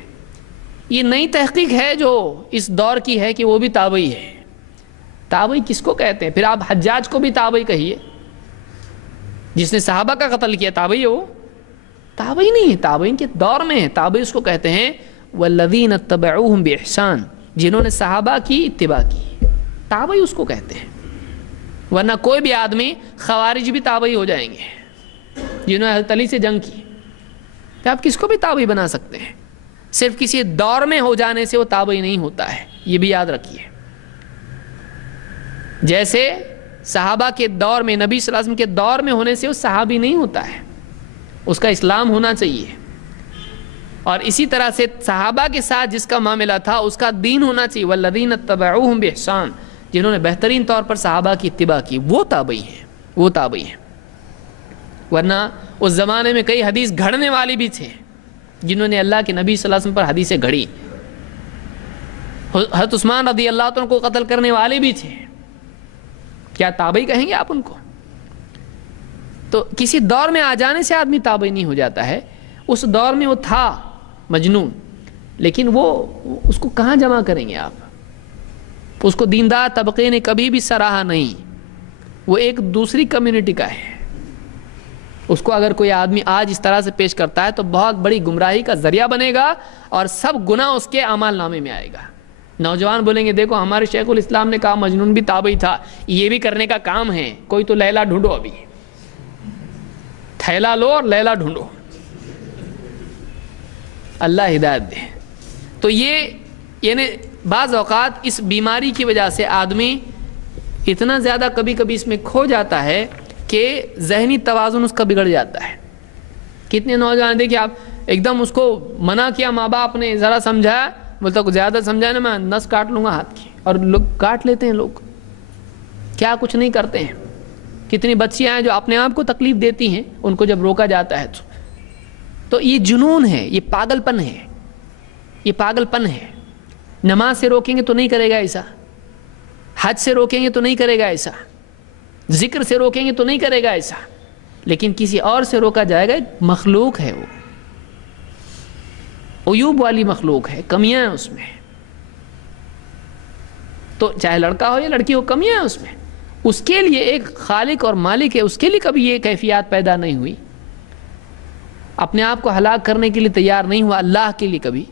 یہ نئی تحقیق ہے جو اس دور کی ہے کہ وہ بھی تابعی ہے۔ تابعی کس کو کہتے ہیں؟ پھر آپ حجاج کو بھی تابعی کہیے، جس نے صحابہ کا قتل کیا، تابعی ہے وہ؟ تابعی نہیں ہے، تابعین کے دور میں ہے۔ تابعی اس کو کہتے ہیں والذین اتبعوہم بإحسان، جنہوں نے صحابہ کی اتباع کی، تابعی اس کو کہتے ہیں۔ ورنہ کوئی بھی آدمی، خوارج بھی تابعی ہو جائیں گے جنہوں نے حضرت علی سے جنگ کی، کہ آپ کس کو بھی تابعی بنا سکتے ہیں، صرف کسی دور میں ہو جانے سے وہ تابعی نہیں ہوتا ہے، یہ بھی یاد رکھیے۔ جیسے صحابہ کے دور میں، نبی صلی اللہ علیہ وسلم کے دور میں ہونے سے وہ صحابی نہیں ہوتا ہے، اس کا اسلام ہونا چاہیے۔ اور اسی طرح سے صحابہ کے ساتھ جس کا معاملہ تھا اس کا دین ہونا چاہیے۔ والذین اتبعوہم بإحسان، جنہوں نے بہترین طور پر صحابہ کی اتباع کی، وہ تابعی ہیں، وہ تابعی ہیں۔ ورنہ اس زمانے میں کئی حدیث گھڑنے والے بھی تھے جنہوں نے اللہ کے نبی صلی اللہ علیہ وسلم پر حدیثیں گھڑی۔ حضرت عثمان رضی اللہ عنہ کو قتل کرنے والے بھی تھے، کیا تابعی کہیں گے آپ ان کو؟ تو کسی دور میں آ جانے سے آدمی تابعی نہیں ہو جاتا ہے۔ اس دور میں وہ تھا مجنون، لیکن وہ اس کو کہاں جمع کریں گے آپ؟ اس کو دیندار طبقے نے کبھی بھی سراہا نہیں، وہ ایک دوسری کمیونٹی کا ہے۔ اس کو اگر کوئی آدمی آج اس طرح سے پیش کرتا ہے تو بہت بڑی گمراہی کا ذریعہ بنے گا اور سب گناہ اس کے اعمال نامے میں آئے گا۔ نوجوان بولیں گے دیکھو ہمارے شیخ الاسلام نے کہا مجنون بھی تابعی تھا، یہ بھی کرنے کا کام ہے، کوئی تو لیلا ڈھونڈو، ابھی تھیلا لو اور لیلا ڈھونڈو، اللہ ہدایت دے۔ تو یہ یعنی بعض اوقات اس بیماری کی وجہ سے آدمی اتنا زیادہ کبھی کبھی اس میں کھو جاتا ہے کہ ذہنی توازن اس کا بگڑ جاتا ہے۔ کتنے نوجوان دیکھیں آپ، ایک دم اس کو منع کیا ماں باپ نے، ذرا سمجھایا، بولتا کچھ زیادہ سمجھایا نا میں نس کاٹ لوں گا ہاتھ کی، اور لوگ کاٹ لیتے ہیں، لوگ کیا کچھ نہیں کرتے ہیں۔ کتنی بچیاں ہیں جو اپنے آپ کو تکلیف دیتی ہیں، ان کو جب روکا جاتا ہے تو یہ جنون ہے، یہ پاگل پن ہے، یہ پاگل پن ہے۔ نماز سے روکیں گے تو نہیں کرے گا ایسا، حج سے روکیں گے تو نہیں کرے گا ایسا، ذکر سے روکیں گے تو نہیں کرے گا ایسا، لیکن کسی اور سے روکا جائے گا۔ ایک مخلوق ہے، وہ عیوب والی مخلوق ہے، کمیاں ہیں اس میں، تو چاہے لڑکا ہو یا لڑکی ہو کمیاں ہیں اس میں۔ اس کے لیے ایک خالق اور مالک ہے، اس کے لیے کبھی یہ کیفیات پیدا نہیں ہوئی، اپنے آپ کو ہلاک کرنے کے لیے تیار نہیں ہوا اللہ کے لیے کبھی،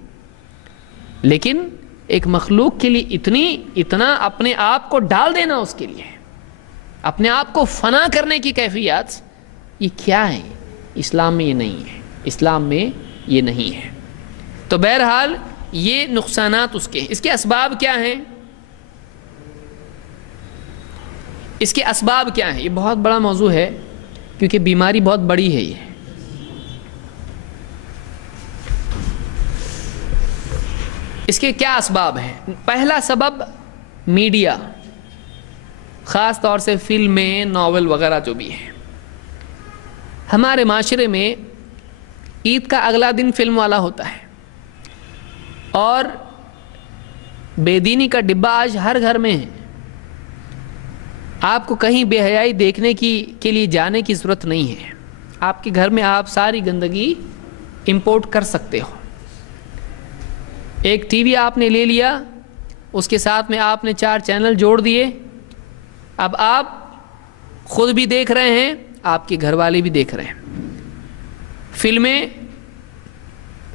لیکن ایک مخلوق کے لیے اتنا اپنے آپ کو ڈال دینا، اس کے لیے اپنے آپ کو فنا کرنے کی کیفیات، یہ کیا ہے؟ اسلام میں یہ نہیں ہے، اسلام میں یہ نہیں ہے۔ تو بہرحال یہ نقصانات اس کے ہیں۔ اس کے اسباب کیا ہیں؟ اس کے اسباب کیا ہیں؟ یہ بہت بڑا موضوع ہے، کیونکہ بیماری بہت بڑی ہے۔ یہ اس کے کیا اسباب ہیں؟ پہلا سبب میڈیا، خاص طور سے فلمیں، ناول وغیرہ جو بھی ہیں۔ ہمارے معاشرے میں عید کا اگلا دن فلم والا ہوتا ہے، اور بے دینی کا ڈبہ آج ہر گھر میں ہے۔ آپ کو کہیں بے حیائی دیکھنے کے لیے جانے کی ضرورت نہیں ہے، آپ کے گھر میں آپ ساری گندگی امپورٹ کر سکتے ہو۔ ایک ٹی وی آپ نے لے لیا، اس کے ساتھ میں آپ نے 4 چینل جوڑ دیے، اب آپ خود بھی دیکھ رہے ہیں، آپ کے گھر والے بھی دیکھ رہے ہیں۔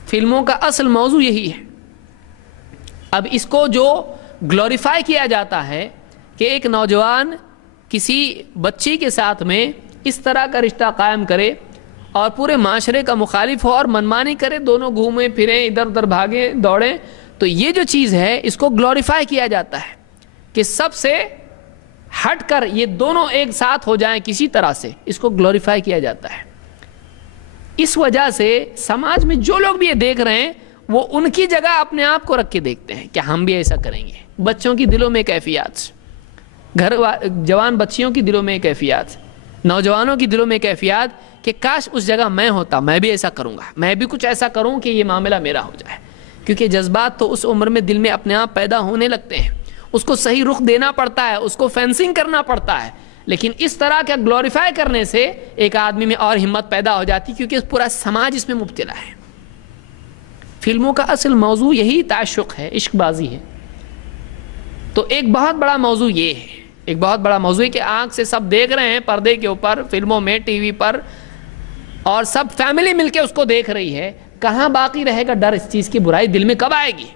فلموں کا اصل موضوع یہی ہے۔ اب اس کو جو گلوریفائی کیا جاتا ہے کہ ایک نوجوان کسی بچی کے ساتھ میں اس طرح کا رشتہ قائم کرے اور پورے معاشرے کا مخالف ہو اور منمانی کرے، دونوں گھومیں پھریں، ادھر ادھر بھاگیں دوڑیں، تو یہ جو چیز ہے اس کو گلوریفائی کیا جاتا ہے کہ سب سے ہٹ کر یہ دونوں ایک ساتھ ہو جائیں کسی طرح سے، اس کو گلوریفائی کیا جاتا ہے۔ اس وجہ سے سماج میں جو لوگ بھی یہ دیکھ رہے ہیں وہ ان کی جگہ اپنے آپ کو رکھ کے دیکھتے ہیں کہ ہم بھی ایسا کریں گے۔ بچوں کی دلوں میں کیفیات، جوان بچیوں کی دلوں میں کیفیات، نوجوانوں کی دلوں میں کیفیات کہ کاش اس جگہ میں ہوتا، میں بھی ایسا کروں گا، میں بھی کچھ ایسا کروں کہ یہ معاملہ میرا ہو جائے۔ کیونکہ جذبات تو اس عمر میں دل میں اپنے آپ پیدا ہونے لگتے ہیں، اس کو صحیح رخ دینا پڑتا ہے، اس کو فینسنگ کرنا پڑتا ہے، لیکن اس طرح کا گلوریفائی کرنے سے ایک آدمی میں اور ہمت پیدا ہو جاتی، کیونکہ پورا سماج اس میں مبتلا ہے۔ فلموں کا اصل موضوع یہی تعشق ہے، عشق بازی ہے۔ تو ایک بہت بڑا موضوع یہ ہے، ایک بہت بڑا موضوع ہے کہ آنکھ سے سب دیکھ رہے ہیں، پردے کے اوپر، فلموں میں، ٹی وی پر، اور سب فیملی مل کے اس کو دیکھ رہی ہے۔ کہاں باقی رہے گا ڈر اس چیز کی؟ برائی دل میں کب آئے گی؟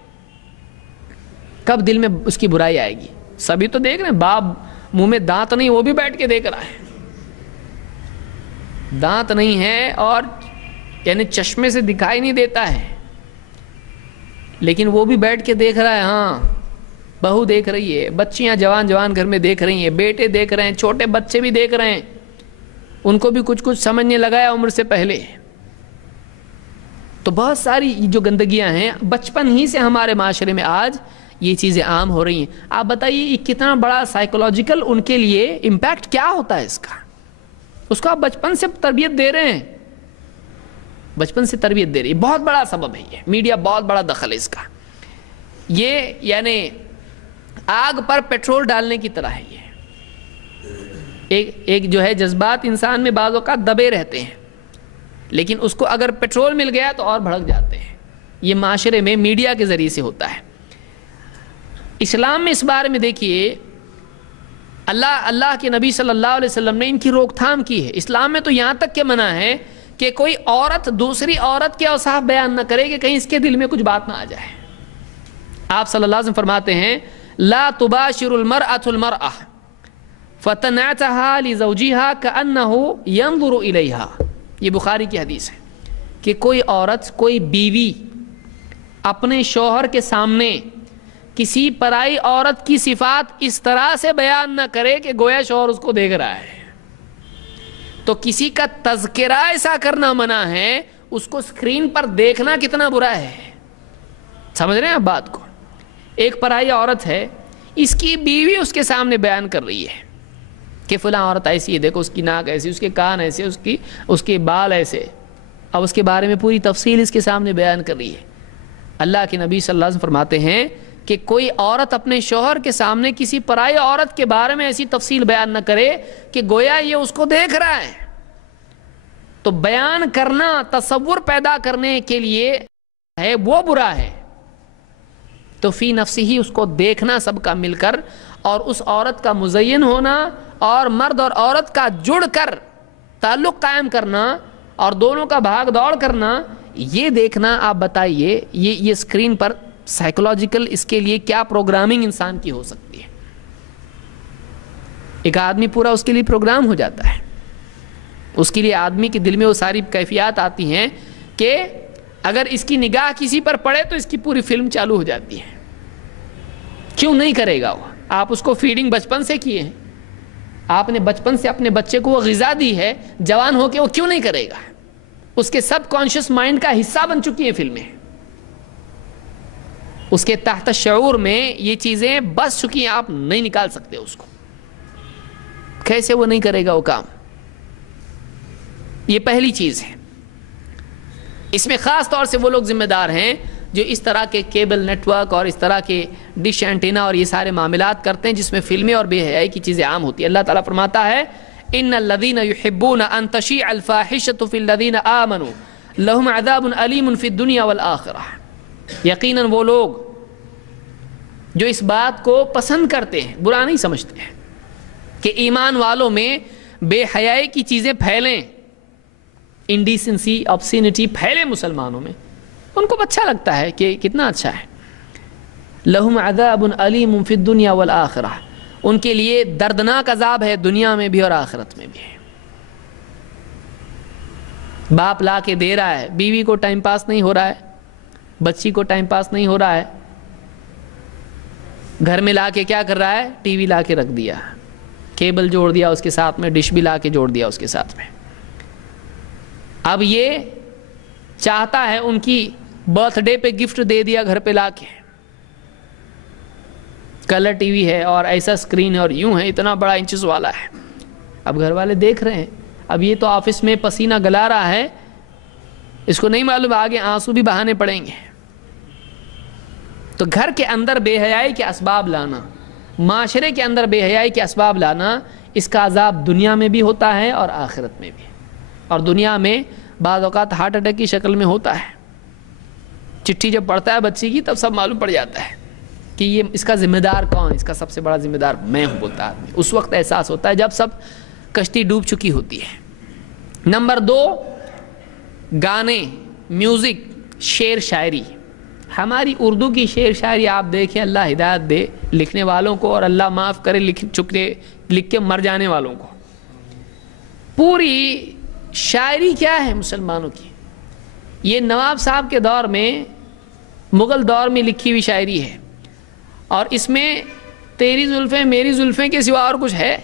کب دل میں اس کی برائی آئے گی؟ سبھی تو دیکھ رہے ہیں، باپ منہ میں دانت نہیں وہ بھی بیٹھ کے دیکھ رہا ہے، دانت نہیں ہے اور یعنی چشمے سے دکھائی نہیں دیتا ہے، لیکن وہ بھی بیٹھ کے دیکھ رہا ہے۔ ہاں، بہو دیکھ رہی ہے، بچیاں جوان گھر میں دیکھ رہی ہیں، بیٹے دیکھ رہے ہیں، چھوٹے بچے بھی دیکھ رہے ہیں، ان کو بھی کچھ سمجھنے لگا ہے عمر سے پہلے۔ تو بہت ساری جو گندگیاں ہیں بچپن ہی سے ہمارے معاشرے میں آج یہ چیزیں عام ہو رہی ہیں۔ آپ بتائیے یہ کتنا بڑا سائیکولوجیکل ان کے لیے امپیکٹ کیا ہوتا ہے اس کا؟ اس کو آپ بچپن سے تربیت دے رہے ہیں، بچپن سے تربیت دے رہی ہے، بہت بڑا سبب ہے یہ۔ میڈیا بہت بڑا دخل ہے اس کا، یہ یعنی آگ پر پیٹرول ڈالنے کی طرح ہے۔ یہ ایک جو ہے جذبات انسان میں بعض اوقات دبے رہتے ہیں، لیکن اس کو اگر پیٹرول مل گیا تو اور بھڑک جاتے ہیں۔ یہ معاشرے میں میڈیا کے ذریعے سے ہوتا ہے۔ اسلام میں اس بارے میں دیکھیے، اللہ کے نبی صلی اللہ علیہ وسلم نے ان کی روک تھام کی ہے۔ اسلام میں تو یہاں تک کہ منع ہے کہ کوئی عورت دوسری عورت کے اوصاف بیان نہ کرے کہ کہیں اس کے دل میں کچھ بات نہ آ جائے۔ آپ صلی اللہ علیہ وسلم فرماتے ہیں لا تباشر المرأة المرأة فتنعتها لزوجها كأنه ينظر إليها. یہ بخاری کی حدیث ہے کہ کوئی عورت، کوئی بیوی اپنے شوہر کے سامنے کسی پرائی عورت کی صفات اس طرح سے بیان نہ کرے کہ گویا شوہر اس کو دیکھ رہا ہے. تو کسی کا تذکرہ ایسا کرنا منع ہے، اس کو اسکرین پر دیکھنا کتنا برا ہے. سمجھ رہے ہیں آپ بات کو؟ ایک پرائی عورت ہے، اس کی بیوی اس کے سامنے بیان کر رہی ہے کہ فلاں عورت ایسی ہے، دیکھو اس کی ناک ایسی، اس کے کان ایسے، اس کے بال ایسے، اب اس کے بارے میں پوری تفصیل اس کے سامنے بیان کر رہی ہے. اللہ کے نبی صلی اللہ علیہ وسلم فرماتے ہیں کہ کوئی عورت اپنے شوہر کے سامنے کسی پرائی عورت کے بارے میں ایسی تفصیل بیان نہ کرے کہ گویا یہ اس کو دیکھ رہا ہے. تو بیان کرنا تصور پیدا کرنے کے لیے ہے، وہ برا ہے. تو فی نفسی ہی اس کو دیکھنا سب کا مل کر، اور اس عورت کا مزین ہونا، اور مرد اور عورت کا جڑ کر تعلق قائم کرنا، اور دونوں کا بھاگ دوڑ کرنا، یہ دیکھنا. آپ بتائیے یہ اسکرین پر سائیکولوجیکل اس کے لیے کیا پروگرامنگ انسان کی ہو سکتی ہے؟ ایک آدمی پورا اس کے لیے پروگرام ہو جاتا ہے. اس کے لیے آدمی کے دل میں وہ ساری کیفیات آتی ہیں کہ اگر اس کی نگاہ کسی پر پڑے تو اس کی پوری فلم چالو ہو جاتی ہے. کیوں نہیں کرے گا وہ؟ آپ اس کو فیڈنگ بچپن سے کیے ہیں، آپ نے بچپن سے اپنے بچے کو وہ غذا دی ہے، جوان ہو کے وہ کیوں نہیں کرے گا؟ اس کے سب کانشیس مائنڈ کا حصہ بن چکی ہیں فلمیں، اس کے تحت شعور میں یہ چیزیں بس چکی ہیں، آپ نہیں نکال سکتے اس کو. کیسے وہ نہیں کرے گا وہ کام؟ یہ پہلی چیز ہے. اس میں خاص طور سے وہ لوگ ذمہ دار ہیں جو اس طرح کے کیبل نیٹ ورک اور اس طرح کے ڈش اینٹینا اور یہ سارے معاملات کرتے ہیں جس میں فلمیں اور بے حیائی کی چیزیں عام ہوتی ہیں. اللہ تعالیٰ فرماتا ہے ان الذین یحبون ان تشیع الفاحشۃ فی الذین آمنوا لہم عذاب علیم فی الدنیا والآخرہ. یقیناً وہ لوگ جو اس بات کو پسند کرتے ہیں، برا نہیں سمجھتے ہیں کہ ایمان والوں میں بے حیائی کی چیزیں پھیلیں، انڈیسنسی، آبسینٹی پھیلے مسلمانوں میں، ان کو اچھا لگتا ہے کہ کتنا اچھا ہے. لہم عذاب علیم فی الدنیا والآخرہ، ان کے لیے دردناک عذاب ہے دنیا میں بھی اور آخرت میں بھی. باپ لا کے دے رہا ہے، بیوی کو ٹائم پاس نہیں ہو رہا ہے، بچی کو ٹائم پاس نہیں ہو رہا ہے، گھر میں لا کے کیا کر رہا ہے؟ ٹی وی لا کے رکھ دیا، کیبل جوڑ دیا اس کے ساتھ میں، ڈش بھی لا کے جوڑ دیا اس کے ساتھ میں. اب یہ چاہتا ہے ان کی برتھ ڈے پہ گفٹ دے دیا گھر پہ لا کے، کلر ٹی وی ہے اور ایسا اسکرین ہے اور یوں ہے، اتنا بڑا انچز والا ہے. اب گھر والے دیکھ رہے ہیں، اب یہ تو آفس میں پسینہ گلا رہا ہے، اس کو نہیں معلوم آگے آنسو بھی بہانے پڑیں گے. تو گھر کے اندر بے حیائی کے اسباب لانا، معاشرے کے اندر بے حیائی کے اسباب لانا، اس کا عذاب دنیا میں بھی ہوتا ہے اور آخرت میں بھی. اور دنیا میں بعض اوقات ہارٹ اٹیک کی شکل میں ہوتا ہے. چٹھی جب پڑھتا ہے بچی کی تب سب معلوم پڑ جاتا ہے کہ یہ اس کا ذمہ دار کون، اس کا سب سے بڑا ذمہ دار میں ہوں بولتا آدمی. اس وقت احساس ہوتا ہے جب سب کشتی ڈوب چکی ہوتی ہے. نمبر 2، گانے، میوزک، شعر شاعری. ہماری اردو کی شعر شاعری آپ دیکھیں، اللہ ہدایت دے لکھنے والوں کو اور اللہ معاف کرے لکھ کے مر جانے والوں کو. پوری شاعری کیا ہے مسلمانوں کی؟ یہ نواب صاحب کے دور میں، مغل دور میں لکھی ہوئی شاعری ہے، اور اس میں تیری زلفیں میری زلفیں کے سوا اور کچھ ہے؟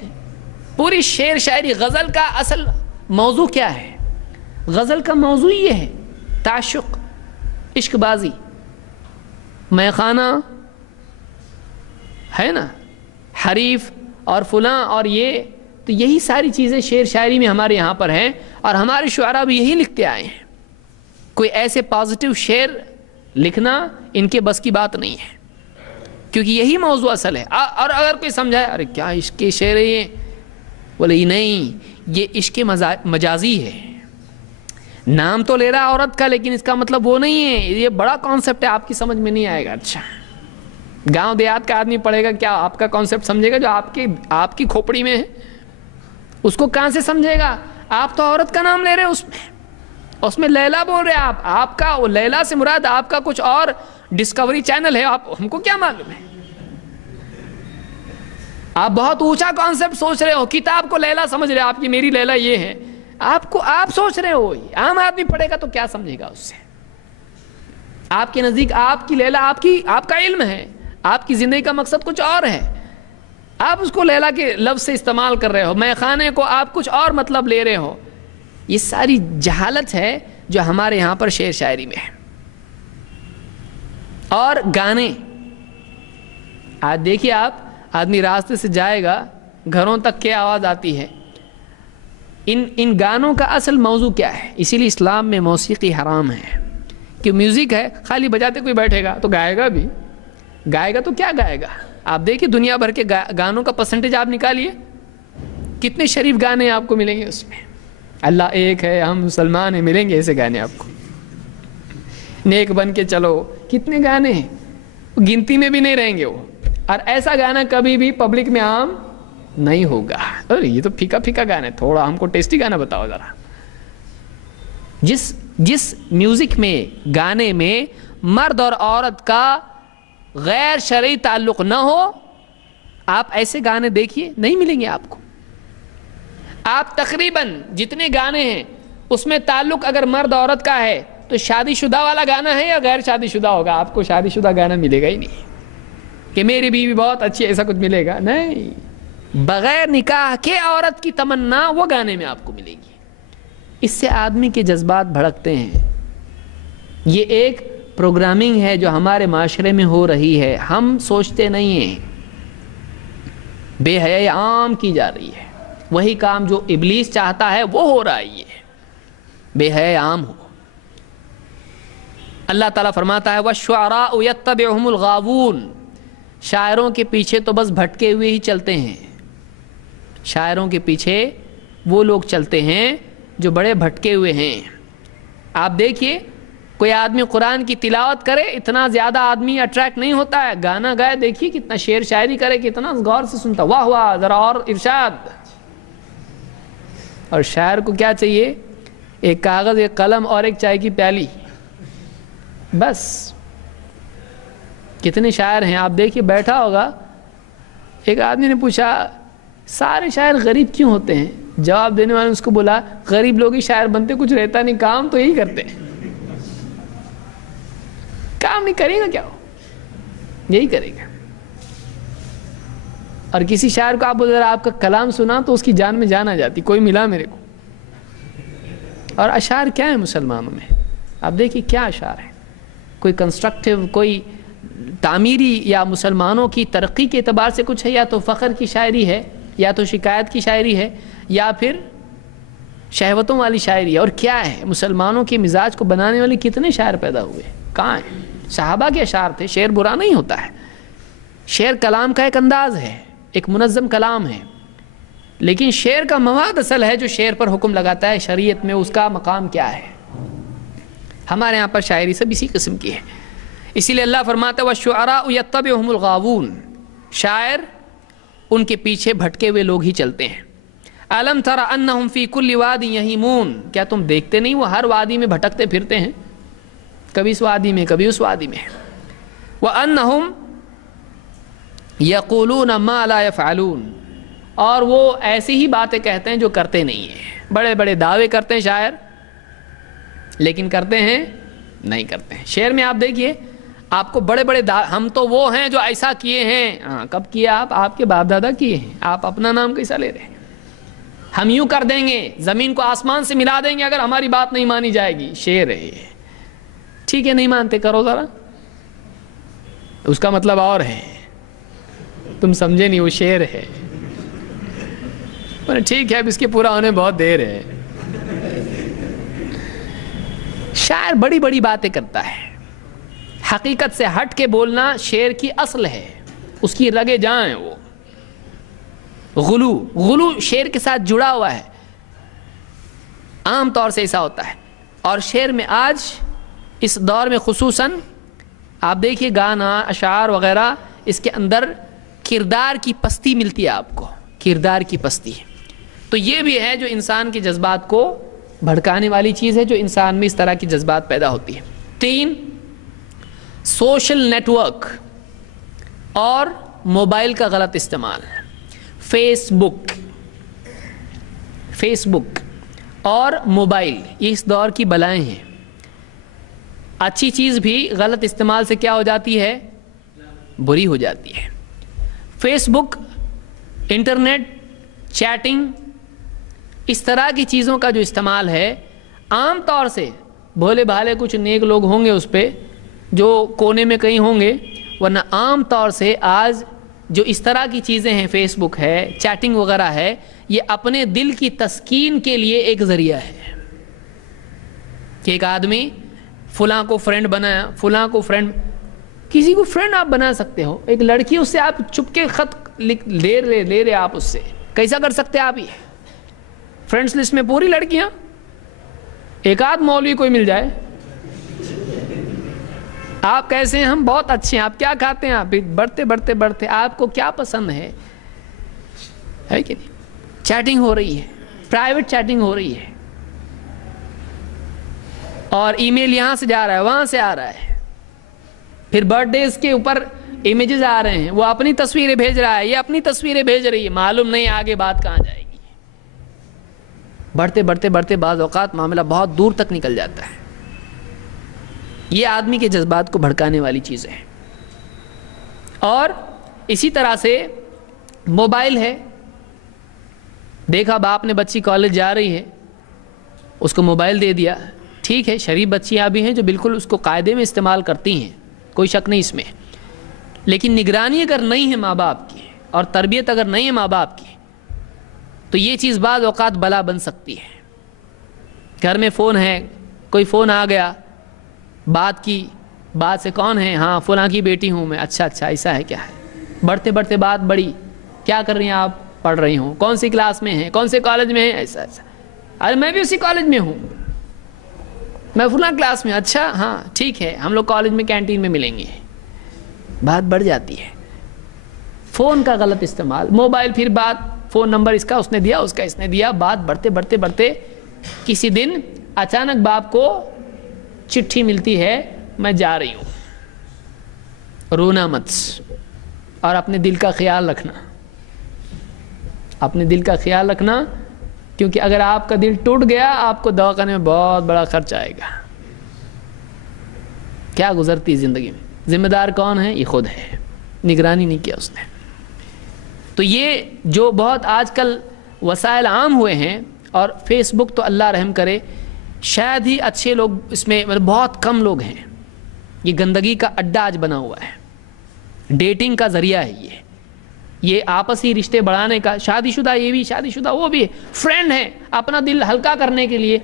پوری شعر شاعری. غزل کا اصل موضوع کیا ہے؟ غزل کا موضوع یہ ہے تعشق، عشق بازی، میخانہ ہے نا، حریف اور فلاں، اور یہ تو یہی ساری چیزیں شعر شاعری میں ہمارے یہاں پر ہیں، اور ہمارے شعراء بھی یہی لکھتے آئے ہیں. کوئی ایسے پازیٹیو شعر لکھنا ان کے بس کی بات نہیں ہے، کیونکہ یہی موضوع اصل ہے. اور اگر کوئی سمجھائے ارے کیا عشق کے شعر ہے یہ، بولے یہ نہیں، یہ عشق مجازی ہے. نام تو لے رہا عورت کا لیکن اس کا مطلب وہ نہیں ہے. یہ بڑا کانسیپٹ ہے، آپ کی سمجھ میں نہیں آئے گا. اچھا گاؤں دیہات کا آدمی پڑھے گا کیا آپ کا کانسیپٹ سمجھے گا؟ جو آپ کی کھوپڑی میں ہے اس کو کہاں سے سمجھے گا؟ آپ تو عورت کا نام لے رہے ہیں اس میں. اس میں لیلا بول رہے ہیں آپ کا وہ لیلا سے مراد آپ کا کچھ اور ڈسکوری چینل ہے، آپ ہم کو کیا معلوم ہے؟ آپ بہت اونچا کانسیپٹ سوچ رہے ہو، کتاب کو لیلا سمجھ رہے ہو، آپ کی میری لیلا یہ ہے، آپ سوچ رہے ہو، عام آدمی پڑھے گا تو کیا سمجھے گا اس سے؟ آپ کے نزدیک آپ کی لیلا آپ کا علم ہے، آپ کی زندگی کا مقصد کچھ اور ہے، آپ اس کو لیلا کے لفظ سے استعمال کر رہے ہو، میں خانے کو آپ کچھ اور مطلب لے رہے ہو۔ یہ ساری جہالت ہے جو ہمارے یہاں پر شعر شاعری میں ہے۔ اور گانے، آج دیکھیے آپ، آدمی راستے سے جائے گا، گھروں تک کیا آواز آتی ہے۔ ان گانوں کا اصل موضوع کیا ہے؟ اسی لیے اسلام میں موسیقی حرام ہے، کہ میوزک ہے، خالی بجاتے کوئی بیٹھے گا تو گائے گا بھی، گائے گا تو کیا گائے گا؟ آپ دیکھیے دنیا بھر کے گانوں کا پرسنٹیج آپ نکالیے، کتنے شریف گانے آپ کو ملیں گے اس میں، اللہ ایک ہے ہم مسلمان ہیں، ملیں گے ایسے گانے آپ کو، نیک بن کے چلو، کتنے گانے ہیں، گنتی میں بھی نہیں رہیں گے وہ، اور ایسا گانا کبھی بھی پبلک میں عام نہیں ہوگا۔ ارے یہ تو پھیکا پھیکا گانا ہے، تھوڑا ہم کو ٹیسٹی گانا بتاؤ ذرا۔ جس میوزک میں، گانے میں مرد اور عورت کا غیر شرعی تعلق نہ ہو، آپ ایسے گانے دیکھیے، نہیں ملیں گے آپ کو۔ آپ تقریباً جتنے گانے ہیں اس میں تعلق اگر مرد عورت کا ہے تو شادی شدہ والا گانا ہے یا غیر شادی شدہ ہوگا؟ آپ کو شادی شدہ گانا ملے گا ہی نہیں، کہ میری بیوی بہت اچھی، ایسا کچھ ملے گا نہیں۔ بغیر نکاح کے عورت کی تمنا وہ گانے میں آپ کو ملے گی۔ اس سے آدمی کے جذبات بھڑکتے ہیں۔ یہ ایک پروگرامنگ ہے جو ہمارے معاشرے میں ہو رہی ہے، ہم سوچتے نہیں ہیں، بے حیائی عام کی جا رہی ہے، وہی کام جو ابلیس چاہتا ہے وہ ہو رہا ہے، یہ بے حیائی عام ہو۔ اللہ تعالیٰ فرماتا ہے وَالشُّعَرَاءُ يَتَّبِعُهُمُ الْغَاوُونَ، شاعروں کے پیچھے تو بس بھٹکے ہوئے ہی چلتے ہیں، شاعروں کے پیچھے وہ لوگ چلتے ہیں جو بڑے بھٹکے ہوئے ہیں۔ آپ دیکھیے کوئی آدمی قرآن کی تلاوت کرے، اتنا زیادہ آدمی اٹریکٹ نہیں ہوتا ہے، گانا گائے دیکھیے کتنا شعر شاعری کرے، کتنا غور سے سنتا، واہ واہ ذرا اور ارشاد۔ اور شاعر کو کیا چاہیے؟ ایک کاغذ، ایک قلم اور ایک چائے کی پیالی، بس۔ کتنے شاعر ہیں، آپ دیکھیے بیٹھا ہوگا، ایک آدمی نے پوچھا سارے شاعر غریب کیوں ہوتے ہیں؟ جواب دینے والے نے اس کو بولا غریب لوگ ہی شاعر بنتے، کچھ رہتا نہیں، کام تو یہی کرتے ہیں، کام نہیں کرے گا کیا ہو، یہی کرے گا۔ اور کسی شاعر کو آپ بولے آپ کا کلام سنا تو اس کی جان میں جان آ جاتی، کوئی ملا میرے کو۔ اور اشعار کیا ہے مسلمانوں میں؟ آپ دیکھیے کیا اشعار ہے، کوئی کنسٹرکٹیو، کوئی تعمیری، یا مسلمانوں کی ترقی کے اعتبار سے کچھ ہے، یا تو فخر کی شاعری ہے، یا تو شکایت کی شاعری ہے، یا پھر شہوتوں والی شاعری ہے۔ اور کیا ہے؟ مسلمانوں کے مزاج کو بنانے والے کتنے شاعر پیدا ہوئے، کہاں ہیں؟ صحابہ کے اشعار تھے، شعر برا نہیں ہوتا ہے، شعر کلام کا ایک انداز ہے، ایک منظم کلام ہے، لیکن شعر کا مواد اصل ہے جو شعر پر حکم لگاتا ہے شریعت میں، اس کا مقام کیا ہے۔ ہمارے یہاں پر شاعری سب اسی قسم کی ہے، اسی لیے اللہ فرماتا ہے وَالشُّعَرَاءُ يَتَّبِعُهُمُ الْغَاوُونَ، شاعر ان کے پیچھے بھٹکے ہوئے لوگ ہی چلتے ہیں۔ أَلَمْ تَرَ أَنَّهُمْ فِي كُلِّ وَادٍ يَهِيمُونَ، کیا تم دیکھتے نہیں وہ ہر وادی میں بھٹکتے پھرتے ہیں، کبھی اس وادی میں کبھی اس وادی میں۔ وَأَنَّهُمْ يَقُولُونَ مَا لَا يَفْعَلُونَ، اور وہ ایسی ہی باتیں کہتے ہیں جو کرتے نہیں ہیں، بڑے بڑے دعوے کرتے ہیں شاعر، لیکن کرتے ہیں نہیں کرتے ہیں۔ شعر میں آپ دیکھیے آپ کو بڑے بڑے ہم تو وہ ہیں جو ایسا کیے ہیں، کب کیے؟ آپ کے باپ دادا کیے ہیں، آپ اپنا نام کیسا لے رہے ہیں؟ ہم یوں کر دیں گے، زمین کو آسمان سے ملا دیں گے اگر ہماری بات نہیں مانی جائے گی، شعر ہے۔ ٹھیک ہے نہیں مانتے، کرو ذرا، اس کا مطلب اور ہے، تم سمجھے نہیں، وہ شعر ہے۔ ٹھیک ہے اب اس کے پورا ہونے بہت دیر ہے۔ شاعر بڑی بڑی باتیں کرتا ہے، حقیقت سے ہٹ کے بولنا شعر کی اصل ہے، اس کی رگے جاں ہیں وہ۔ غلو شعر کے ساتھ جڑا ہوا ہے، عام طور سے ایسا ہوتا ہے۔ اور شعر میں آج اس دور میں خصوصاً آپ دیکھیے گانا، اشعار وغیرہ، اس کے اندر کردار کی پستی ملتی ہے آپ کو، کردار کی پستی۔ تو یہ بھی ہے جو انسان کے جذبات کو بھڑکانے والی چیز ہے جو انسان میں اس طرح کی جذبات پیدا ہوتی ہے۔ 3، سوشل نیٹ ورک اور موبائل کا غلط استعمال۔ فیس بک اور موبائل یہ اس دور کی بلائیں ہیں۔ اچھی چیز بھی غلط استعمال سے کیا ہو جاتی ہے؟ بری ہو جاتی ہے۔ فیس بک، انٹرنیٹ، چیٹنگ، اس طرح کی چیزوں کا جو استعمال ہے، عام طور سے بھولے بھالے کچھ نیک لوگ ہوں گے اس پہ جو کونے میں کہیں ہوں گے، ورنہ عام طور سے آج جو اس طرح کی چیزیں ہیں، فیس بک ہے، چیٹنگ وغیرہ ہے، یہ اپنے دل کی تسکین کے لیے ایک ذریعہ ہے کہ ایک آدمی فلاں کو فرینڈ بنایا، فلاں کو فرینڈ، کسی کو فرینڈ آپ بنا سکتے ہو۔ ایک لڑکی اس سے آپ چپ کے خط لے رہے آپ اس سے، کیسا کر سکتے آپ یہ؟ فرینڈس لسٹ میں پوری لڑکیاں، ایک آدھ مولوی کوئی مل جائے، آپ کیسے ہیں؟ ہم بہت اچھے ہیں، آپ کیا کھاتے ہیں؟ آپ بڑھتے آپ کو کیا پسند ہے کہ نہیں؟ چیٹنگ ہو رہی ہے، پرائیویٹ چیٹنگ ہو رہی ہے، اور ای میل یہاں سے جا رہا ہے، وہاں سے آ رہا ہے، پھر برتھ ڈیز کے اوپر امیجز آ رہے ہیں، وہ اپنی تصویریں بھیج رہا ہے، یہ اپنی تصویریں بھیج رہی ہے، معلوم نہیں آگے بات کہاں جائے گی۔ بڑھتے بعض اوقات معاملہ بہت دور تک نکل جاتا ہے۔ یہ آدمی کے جذبات کو بھڑکانے والی چیزیں ہیں۔ اور اسی طرح سے موبائل ہے، دیکھا باپ نے بچی کالج جا رہی ہے، اس کو موبائل دے دیا، ٹھیک ہے، شریف بچیاں بھی ہیں جو بالکل اس کو قاعدے میں استعمال کرتی ہیں، کوئی شک نہیں اس میں، لیکن نگرانی اگر نہیں ہے ماں باپ کی اور تربیت اگر نہیں ہے ماں باپ کی تو یہ چیز بعض اوقات بلا بن سکتی ہے۔ گھر میں فون ہے، کوئی فون آ گیا، بات کی، بات سے کون ہے؟ ہاں فلاں کی بیٹی ہوں میں، اچھا ایسا ہے، کیا ہے؟ بڑھتے بات بڑی، کیا کر رہی ہیں آپ؟ پڑھ رہی ہوں، کون سی کلاس میں ہیں، کون سے کالج میں ہیں؟ ایسا ارے میں بھی اسی کالج میں ہوں، میں فلاں کلاس میں، اچھا ہاں ٹھیک ہے، ہم لوگ کالج میں کینٹین میں ملیں گے، بات بڑھ جاتی ہے۔ فون کا غلط استعمال، موبائل، پھر بات، فون نمبر اس کا اس نے دیا، اس کا اس نے دیا، بات بڑھتے کسی دن اچانک باپ کو چٹھی ملتی ہے، میں جا رہی ہوں۔ رونا مت، اور اپنے دل کا خیال رکھنا، اپنے دل کا خیال رکھنا، کیونکہ اگر آپ کا دل ٹوٹ گیا آپ کو دواخانے میں بہت بڑا خرچ آئے گا۔ کیا گزرتی زندگی میں، ذمہ دار کون ہے؟ یہ خود ہے، نگرانی نہیں کیا اس نے۔ تو یہ جو بہت آج کل وسائل عام ہوئے ہیں، اور فیس بک تو اللہ رحم کرے، شاید ہی اچھے لوگ اس میں، مطلب بہت کم لوگ ہیں، یہ گندگی کا اڈا آج بنا ہوا ہے، ڈیٹنگ کا ذریعہ ہے یہ آپسی رشتے بڑھانے کا، شادی شدہ یہ بھی، شادی شدہ وہ بھی، فرینڈ ہیں، اپنا دل ہلکا کرنے کے لیے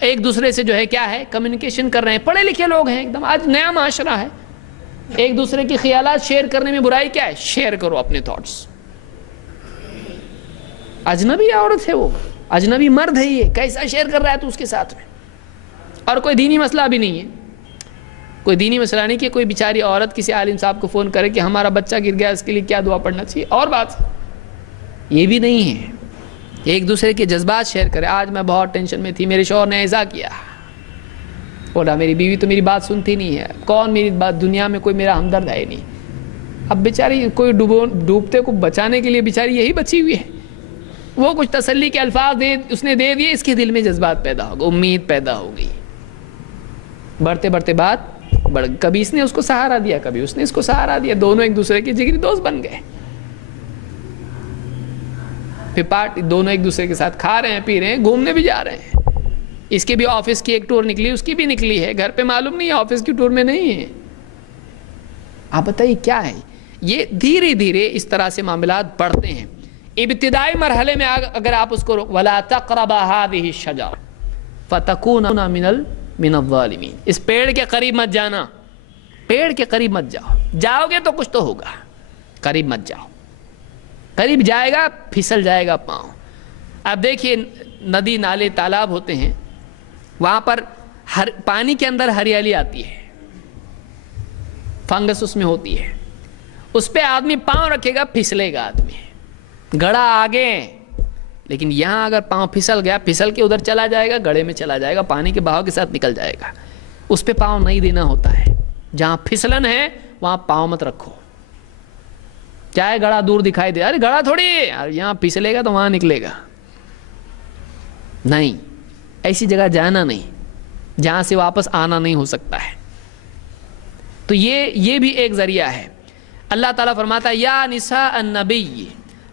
ایک دوسرے سے جو ہے کیا ہے، کمیونیکیشن کر رہے ہیں، پڑھے لکھے لوگ ہیں ایک دم، آج نیا معاشرہ ہے، ایک دوسرے کی خیالات شیئر کرنے میں برائی کیا ہے؟ شیئر کرو اپنے تھاٹس۔ اجنبی عورت ہے وہ، اجنبی مرد ہے، یہ کیسا شیئر کر رہا ہے تو اس کے ساتھ میں، اور کوئی دینی مسئلہ بھی نہیں ہے، کوئی دینی مسئلہ نہیں کہ کوئی بیچاری عورت کسی عالم صاحب کو فون کرے کہ ہمارا بچہ گر گیا، اس کے لیے کیا دعا پڑھنا چاہیے، اور بات یہ بھی نہیں ہے، ایک دوسرے کے جذبات شیئر کرے۔ آج میں بہت ٹینشن میں تھی، میرے شوہر نے ایسا کیا، بولا میری بیوی تو میری بات سنتی نہیں ہے، کون میری بات، دنیا میں کوئی میرا ہمدرد ہے نہیں۔ اب بیچاری کوئی ڈوبتے کو بچانے کے لیے بیچاری یہی بچی ہوئی ہے، وہ کچھ تسلی کے الفاظ اس نے دے دیے، اس کے دل میں جذبات پیدا ہو گئے، امید پیدا ہو گئی، بڑھتے بات کبھی اس نے اس کو سہارا دیا، کبھی اس نے اس کو سہارا دیا، دونوں ایک دوسرے کے جگری دوست بن گئے، پھر پارٹی، دونوں ایک دوسرے کے ساتھ کھا رہے ہیں، پی رہے ہیں، گھومنے بھی جا رہے ہیں، اس کے بھی آفس کی ایک ٹور نکلی، اس کی بھی نکلی ہے، گھر پہ معلوم نہیں ہے، آفس کی ٹور میں نہیں ہے۔ آپ بتائیے کیا ہے یہ؟ دھیرے دھیرے اس طرح سے معاملات بڑھتے ہیں۔ ابتدائی مرحلے میں اگر آپ اس کو وَلَا تَقْرَبَا هَذِهِ الشَّجَرَةَ فَتَكُونَ مِنَ الظَّالِمِينَ، اس پیڑ کے قریب مت جانا، پیڑ کے قریب مت جاؤ، جاؤ گے تو کچھ تو ہوگا، قریب مت جاؤ، قریب جائے گا پھسل جائے گا پاؤں۔ اب دیکھیے ندی نالے تالاب ہوتے ہیں، وہاں پر پانی کے اندر ہریالی آتی ہے، فنگس اس میں ہوتی ہے، اس پہ آدمی پاؤں رکھے گا پھسلے گا، آدمی گڑا آگے لیکن یہاں اگر پاؤں پھسل گیا، پھسل کے ادھر چلا جائے گا، گڑھے میں چلا جائے گا، پانی کے بہاؤ کے ساتھ نکل جائے گا. اس پہ پاؤں نہیں دینا ہوتا ہے. جہاں پھسلن ہے وہاں پاؤں مت رکھو. چاہے گڑھا دور دکھائی دے، ارے گڑھا تھوڑی ہے، یہاں پھسلے گا تو وہاں نکلے گا. نہیں، ایسی جگہ جانا نہیں جہاں سے واپس آنا نہیں ہو سکتا ہے. تو یہ بھی ایک ذریعہ ہے. اللہ تعالیٰ فرماتا ہے یا نساء النبی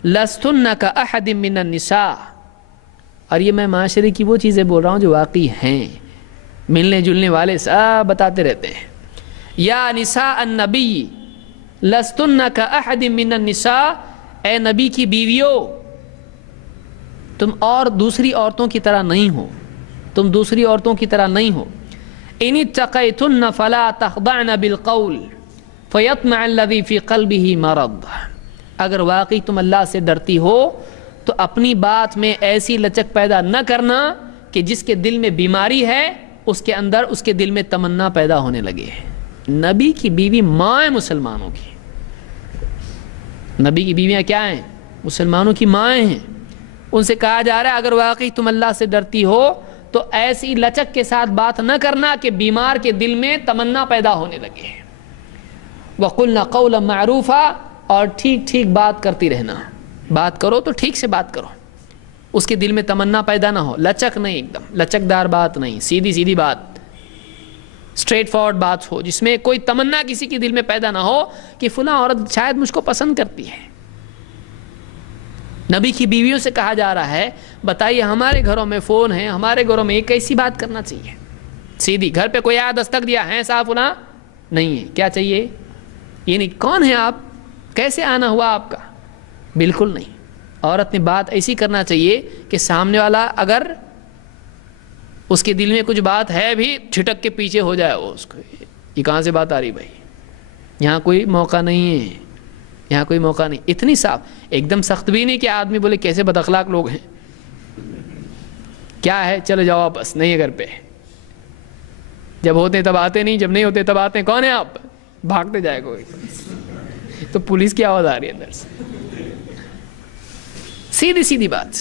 لستن کاحد من النساء. اور یہ میں معاشرے کی وہ چیزیں بول رہا ہوں جو واقعی ہیں، ملنے جلنے والے سب بتاتے رہتے ہیں. یا نساء النبی لستن کاحد من النساء، اے نبی کی بیویوں تم اور دوسری عورتوں کی طرح نہیں ہو، تم دوسری عورتوں کی طرح نہیں ہو. ان اتقیتن فلا تخضعن بالقول فیطمع الذی فی قلبہ مرض. اگر واقعی تم اللہ سے ڈرتی ہو تو اپنی بات میں ایسی لچک پیدا نہ کرنا کہ جس کے دل میں بیماری ہے اس کے اندر اس کے دل میں تمنا پیدا ہونے لگے. نبی کی بیوی ماں ہے مسلمانوں کی. نبی کی بیویاں کیا ہیں؟ مسلمانوں کی مائیں ہیں. ان سے کہا جا رہا ہے اگر واقعی تم اللہ سے ڈرتی ہو تو ایسی لچک کے ساتھ بات نہ کرنا کہ بیمار کے دل میں تمنا پیدا ہونے لگے. وَقُلْنَا قَوْلًا مَعْرُوفًا، اور ٹھیک ٹھیک بات کرتی رہنا. بات کرو تو ٹھیک سے بات کرو، اس کے دل میں تمنا پیدا نہ ہو. لچک نہیں، ایک دم لچکدار بات نہیں، سیدھی سیدھی بات، اسٹریٹ فارورڈ بات ہو جس میں کوئی تمنا کسی کے دل میں پیدا نہ ہو کہ فلاں عورت شاید مجھ کو پسند کرتی ہے. نبی کی بیویوں سے کہا جا رہا ہے بتائیے ہمارے گھروں میں فون ہے، ہمارے گھروں میں کیسی بات کرنا چاہیے؟ سیدھی. گھر پہ کوئی آیا دستک دیا ہے صاحب فلاں نہیں ہے، کیا چاہیے؟ یہ نہیں کون ہے آپ، کیسے آنا ہوا آپ کا؟ بالکل نہیں. عورت نے بات ایسی کرنا چاہیے کہ سامنے والا اگر اس کے دل میں کچھ بات ہے بھی چھٹک کے پیچھے ہو جائے وہ اس کو، یہ کہاں سے بات آ رہی بھائی، یہاں کوئی موقع نہیں ہے، یہاں کوئی موقع نہیں. اتنی صاف، ایک دم سخت بھی نہیں کہ آدمی بولے کیسے بد اخلاق لوگ ہیں، کیا ہے چلے جاؤ واپس، نہیں ہے گھر پہ، جب ہوتے ہیں تب آتے نہیں، جب نہیں ہوتے تب آتے ہیں. کون ہے آپ؟ بھاگتے جائے کوئی تو پولیس کی آواز آ رہی ہے اندر سے. سیدھی سیدھی بات،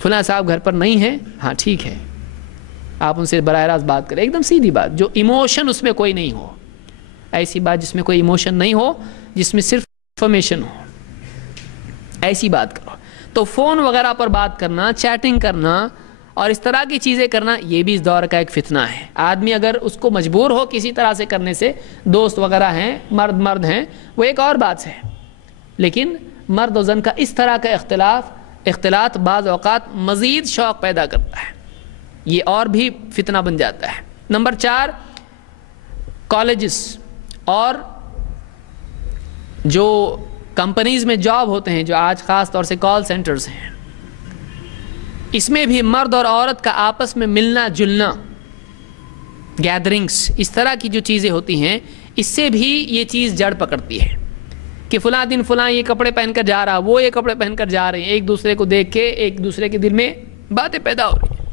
فلاں صاحب گھر پر نہیں ہے، ہاں ٹھیک ہے، آپ ان سے براہ راست بات کریں. ایک دم سیدھی بات، جو ایموشن اس میں کوئی نہیں ہو، ایسی بات جس میں کوئی ایموشن نہیں ہو، جس میں صرف انفارمیشن ہو، ایسی بات کرو. تو فون وغیرہ پر بات کرنا، چیٹنگ کرنا اور اس طرح کی چیزیں کرنا، یہ بھی اس دور کا ایک فتنہ ہے. آدمی اگر اس کو مجبور ہو کسی طرح سے کرنے سے، دوست وغیرہ ہیں، مرد ہیں، وہ ایک اور بات ہے، لیکن مرد و زن کا اس طرح کا اختلاط بعض اوقات مزید شوق پیدا کرتا ہے، یہ اور بھی فتنہ بن جاتا ہے. نمبر 4، کالجز اور جو کمپنیز میں جاب ہوتے ہیں، جو آج خاص طور سے کال سینٹرز ہیں، اس میں بھی مرد اور عورت کا آپس میں ملنا جلنا، گیدرنگز، اس طرح کی جو چیزیں ہوتی ہیں، اس سے بھی یہ چیز جڑ پکڑتی ہے کہ فلاں دن فلاں یہ کپڑے پہن کر جا رہا، وہ یہ کپڑے پہن کر جا رہے ہیں، ایک دوسرے کو دیکھ کے ایک دوسرے کے دل میں باتیں پیدا ہو رہی ہیں.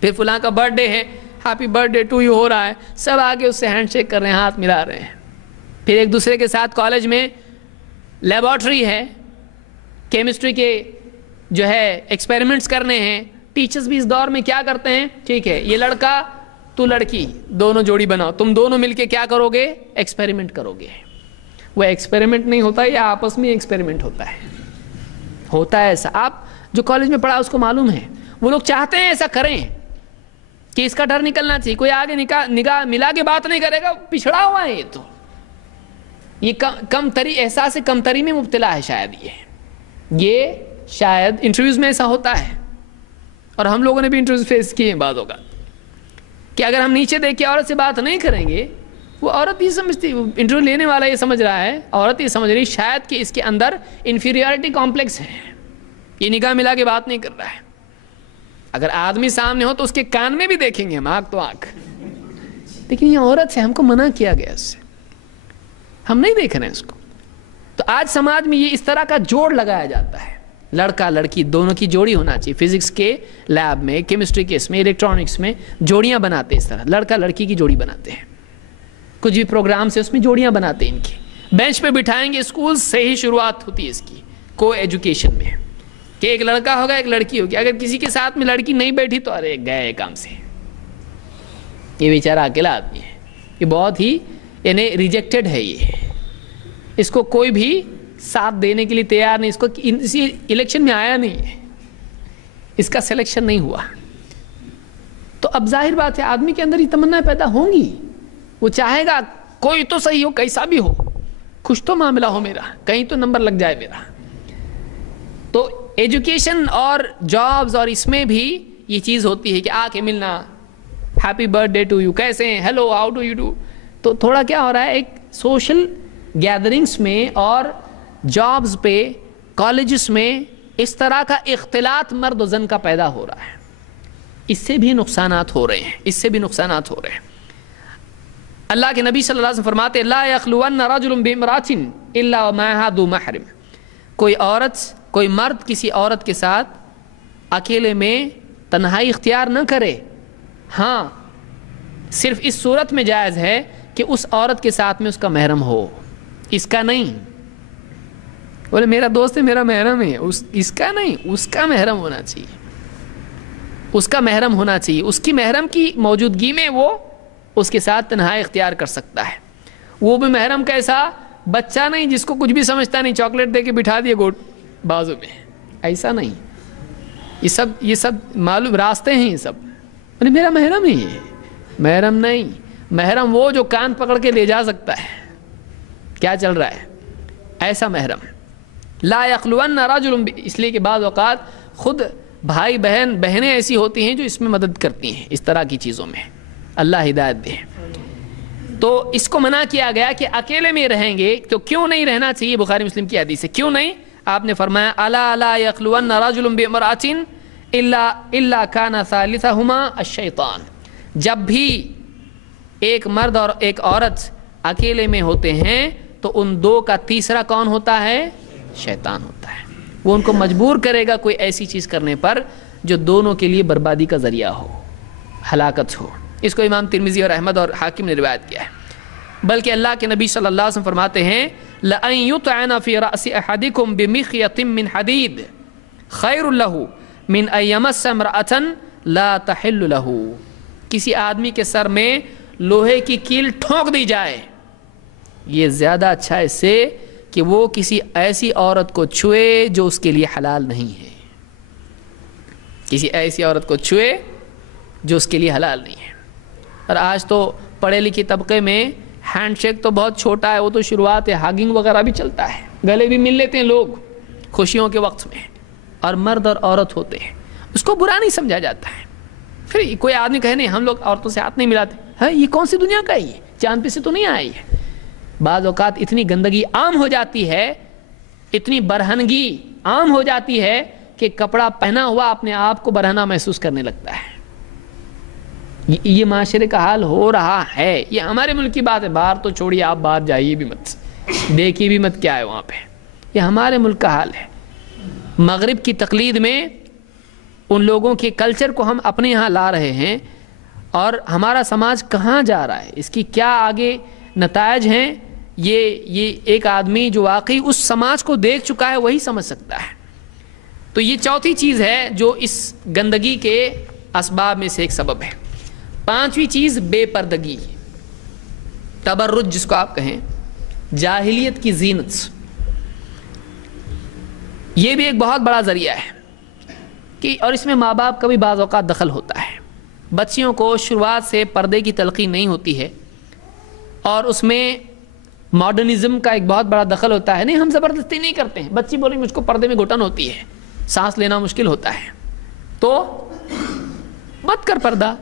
پھر فلاں کا برتھ ڈے ہے، happy birthday to you ہو رہا ہے، سب آگے اس سے ہینڈ شیک کر رہے ہیں، ہاتھ ملا رہے ہیں. پھر ایک دوسرے کے ساتھ کالج میں لیبارٹری ہے، کیمسٹری کے جو ہے ایکسپیریمنٹس کرنے ہیں. ٹیچرز بھی اس دور میں کیا کرتے ہیں، ٹھیک ہے یہ لڑکا تو لڑکی دونوں جوڑی بناؤ، تم دونوں مل کے کیا کرو گے، ایکسپیریمنٹ کرو گے. وہ ایکسپیریمنٹ نہیں ہوتا، یہ آپس میں ایکسپیریمنٹ ہوتا ہے ایسا. آپ جو کالج میں پڑھا اس کو معلوم ہے، وہ لوگ چاہتے ہیں ایسا کریں کہ اس کا ڈر نکلنا چاہیے، کوئی آگے نگاہ ملا کے بات نہیں کرے گا، پچھڑا ہوا ہے. یہ کمتری، احساس کمتری میں مبتلا ہے شاید. یہ شاید انٹرویوز میں ایسا ہوتا ہے، اور ہم لوگوں نے بھی انٹرویوز فیس کیے ہیں بعض اوقات، کہ اگر ہم نیچے دیکھ کے عورت سے بات نہیں کریں گے، وہ عورت یہ سمجھتی، انٹرویو لینے والا یہ سمجھ رہا ہے، عورت یہ سمجھ رہی شاید کہ اس کے اندر انفیریورٹی کمپلیکس ہے، یہ نگاہ ملا کے بات نہیں کر رہا ہے. اگر آدمی سامنے ہو تو اس کے کان میں بھی دیکھیں گے ہم، آنکھ تو آنکھ، لیکن یہ عورت ہے، ہم کو منع کیا گیا اس سے، ہم نہیں دیکھ رہے ہیں اس کو. تو آج سماج میں یہ اس طرح کا جوڑ لگایا جاتا ہے، لڑکا لڑکی دونوں کی جوڑی ہونا چاہیے. فزکس کے لیب میں، کیمسٹری کے اس میں، الیکٹرانکس میں جوڑیاں بناتے ہیں، اس طرح لڑکا لڑکی کی جوڑی بناتے ہیں. کچھ بھی پروگرام سے اس میں جوڑیاں بناتے ہیں، ان کی بینچ پہ بٹھائیں گے. اسکول سے ہی شروعات ہوتی ہے اس کی، کو ایجوکیشن میں، کہ ایک لڑکا ہوگا ایک لڑکی ہوگی، اگر کسی کے ساتھ میں لڑکی نہیں بیٹھی تو ارے گئے کام سے، یہ بیچارہ اکیلا آدمی ہے، یہ بہت ہی یعنی ریجیکٹڈ ہے، یہ اس کو کوئی بھی ساتھ دینے کے لیے تیار نہیں، اس کو اسی الیکشن میں آیا نہیں ہے، اس کا سلیکشن نہیں ہوا۔ تو اب ظاہر بات ہے آدمی کے اندر یہ تمنا پیدا ہوں گی، وہ چاہے گا کوئی تو صحیح ہو، کیسا بھی ہو، کچھ تو معاملہ ہو میرا، کہیں تو نمبر لگ جائے میرا۔ تو ایجوکیشن اور جابز اور اس میں بھی یہ چیز ہوتی ہے کہ آ کے ملنا، happy birthday to you, کیسے ہیں، hello how do you do. تو تھوڑا کیا ہو رہا ہے، ایک سوشل گیدرنگس میں اور جابز پہ، کالجز میں اس طرح کا اختلاط مرد و زن کا پیدا ہو رہا ہے، اس سے بھی نقصانات ہو رہے ہیں، اس سے بھی نقصانات ہو رہے ہیں۔ اللہ کے نبی صلی اللہ علیہ وسلم فرماتے لا یخلون رجل بامرأۃ الا ومعها ذو محرم، کوئی عورت، کوئی مرد کسی عورت کے ساتھ اکیلے میں تنہائی اختیار نہ کرے، ہاں صرف اس صورت میں جائز ہے کہ اس عورت کے ساتھ میں اس کا محرم ہو، اس کا نہیں۔ بولے میرا دوست ہے میرا محرم ہے، اس کا نہیں، اس کا محرم ہونا چاہیے، اس کا محرم ہونا چاہیے، اس کی محرم کی موجودگی میں وہ اس کے ساتھ تنہائی اختیار کر سکتا ہے۔ وہ بھی محرم کیسا، بچہ نہیں جس کو کچھ بھی سمجھتا نہیں، چاکلیٹ دے کے بٹھا دیے گوٹ بازو میں، ایسا نہیں، یہ سب معلوم راستے ہیں، یہ سب میرا محرم ہے، یہ محرم نہیں، محرم وہ جو کان پکڑ کے لے جا سکتا ہے کیا چل رہا ہے، ایسا محرم۔ لا یخلون رجل، اس لیے کہ بعض اوقات خود بھائی بہنیں ایسی ہوتی ہیں جو اس میں مدد کرتی ہیں، اس طرح کی چیزوں میں، اللہ ہدایت دے۔ تو اس کو منع کیا گیا کہ اکیلے میں رہیں گے تو کیوں نہیں رہنا چاہیے، بخاری مسلم کی حدیث ہے، کیوں نہیں؟ آپ نے فرمایا الا لا یخلون رجل بامرأۃ الا کان ثالثہما الشیطان، جب بھی ایک مرد اور ایک عورت اکیلے میں ہوتے ہیں تو ان دو کا تیسرا کون ہوتا ہے؟ شیطان ہوتا ہے، وہ ان کو مجبور کرے گا کوئی ایسی چیز کرنے پر جو دونوں کے لیے بربادی کا ذریعہ ہو، ہلاکت ہو۔ اس کو امام ترمذی اور احمد اور حاکم نے روایت کیا ہے۔ بلکہ اللہ کے نبی صلی اللہ علیہ وسلم فرماتے ہیں لَأَن يُطْعَنَ فِي رَأْسِ أَحَدِكُمْ بِمِخْيَطٍ مِّنْ حَدِيدٍ خَيْرٌ لَهُ مِنْ أَن يَمَسَّ امْرَأَةً لَا تَحِلُّ لَهُ، کسی آدمی کے سر میں لوہے کی کیل ٹھونک دی جائے، یہ زیادہ اچھا ہے اس سے کہ وہ کسی ایسی عورت کو چھوئے جو اس کے لیے حلال نہیں ہے، کسی ایسی عورت کو چھوئے جو اس کے لیے حلال نہیں ہے۔ اور آج تو پڑھے لکھے طبقے میں ہینڈ شیک تو بہت چھوٹا ہے، وہ تو شروعات ہے، ہاگنگ وغیرہ بھی چلتا ہے، گلے بھی مل لیتے ہیں لوگ خوشیوں کے وقت میں، اور مرد اور عورت ہوتے ہیں، اس کو برا نہیں سمجھا جاتا ہے۔ پھر کوئی آدمی کہے نہیں ہم لوگ عورتوں سے ہاتھ نہیں ملاتے، ہے یہ کون سی دنیا کا ہے، یہ چاند پہ سے تو نہیں آئی ہے۔ بعض اوقات اتنی گندگی عام ہو جاتی ہے، اتنی برہنگی عام ہو جاتی ہے کہ کپڑا پہنا ہوا اپنے آپ کو برہنہ محسوس کرنے لگتا ہے۔ یہ معاشرے کا حال ہو رہا ہے، یہ ہمارے ملک کی بات ہے، باہر تو چھوڑیے، آپ باہر جائیے بھی مت، دیکھیے بھی مت کیا ہے وہاں پہ، یہ ہمارے ملک کا حال ہے۔ مغرب کی تقلید میں ان لوگوں کے کلچر کو ہم اپنے یہاں لا رہے ہیں، اور ہمارا سماج کہاں جا رہا ہے، اس کی کیا آگے نتائج ہیں، یہ ایک آدمی جو واقعی اس سماج کو دیکھ چکا ہے وہی سمجھ سکتا ہے۔ تو یہ چوتھی چیز ہے جو اس گندگی کے اسباب میں سے ایک سبب ہے۔ پانچویں چیز بے پردگی، تبرج جس کو آپ کہیں، جاہلیت کی زینت، یہ بھی ایک بہت بڑا ذریعہ ہے کہ، اور اس میں ماں باپ کا بھی بعض اوقات دخل ہوتا ہے۔ بچیوں کو شروعات سے پردے کی تلقین نہیں ہوتی ہے، اور اس میں ماڈرنزم کا ایک بہت بڑا دخل ہوتا ہے، نہیں ہم زبردستی نہیں کرتے ہیں، بچی بولی مجھ کو پردے میں گھٹن ہوتی ہے، سانس لینا مشکل ہوتا ہے، تو مت کر پردہ،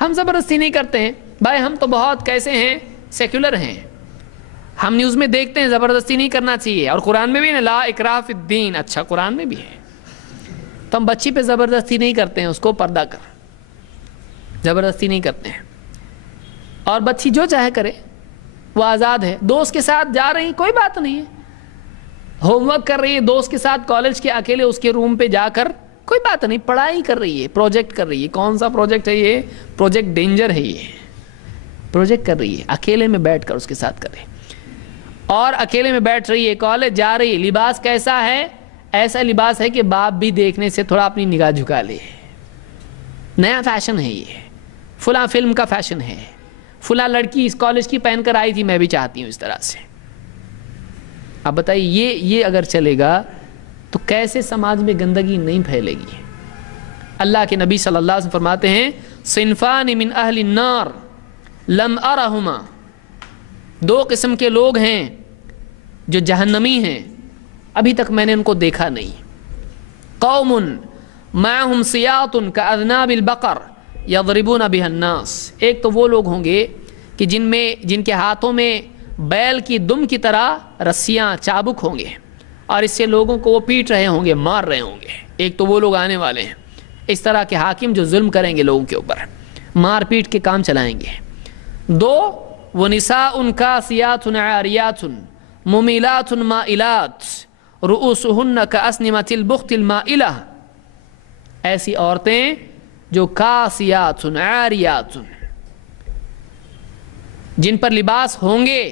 ہم زبردستی نہیں کرتے ہیں، بھائی ہم تو بہت کیسے ہیں، سیکولر ہیں، ہم نیوز میں دیکھتے ہیں زبردستی نہیں کرنا چاہیے، اور قرآن میں بھی لا اکراہ فی الدین، اچھا قرآن میں بھی ہے، تو ہم بچی پہ زبردستی نہیں کرتے ہیں، اس کو پردہ کر، زبردستی نہیں کرتے ہیں، اور بچی جو چاہے کرے، وہ آزاد ہے، دوست کے ساتھ جا رہی کوئی بات نہیں ہے، ہوم ورک کر رہی ہے دوست کے ساتھ کالج کے اکیلے اس کے روم پہ جا کر، کوئی بات نہیں، پڑھائی کر رہی ہے، پروجیکٹ کر رہی ہے، کون سا پروجیکٹ ہے یہ، پروجیکٹ ڈینجر ہے، یہ پروجیکٹ کر رہی ہے، اکیلے میں بیٹھ کر اس کے ساتھ کر رہی ہے، اور اکیلے میں بیٹھ رہی ہے، کالج جا رہی ہے، لباس کیسا ہے، ایسا لباس ہے کہ باپ بھی دیکھنے سے تھوڑا اپنی نگاہ جھکا لے. نیا فیشن ہے یہ, فلاں فلم کا فیشن ہے, فلاں لڑکی اس کالج کی پہن کر آئی تھی, میں بھی چاہتی ہوں اس طرح سے. اب بتائیے یہ اگر چلے گا تو کیسے سماج میں گندگی نہیں پھیلے گی. اللہ کے نبی صلی اللہ علیہ وسلم فرماتے ہیں صنفان من اہل النار لم ارہما, دو قسم کے لوگ ہیں جو جہنمی ہیں, ابھی تک میں نے ان کو دیکھا نہیں. قوم معہم سیاط کاذناب البقر یضربون بها الناس, ایک تو وہ لوگ ہوں گے کہ جن کے ہاتھوں میں بیل کی دم کی طرح رسیاں چابک ہوں گے اور اس سے لوگوں کو وہ پیٹ رہے ہوں گے, مار رہے ہوں گے. ایک تو وہ لوگ آنے والے ہیں, اس طرح کے حاکم جو ظلم کریں گے لوگوں کے اوپر, مار پیٹ کے کام چلائیں گے. دو وہ نساء کاسیات عاریات ممیلات مائلات رؤوسہن کاسنمۃ البخت المائلہ, ایسی عورتیں جو کاسیات عاریات, جن پر لباس ہوں گے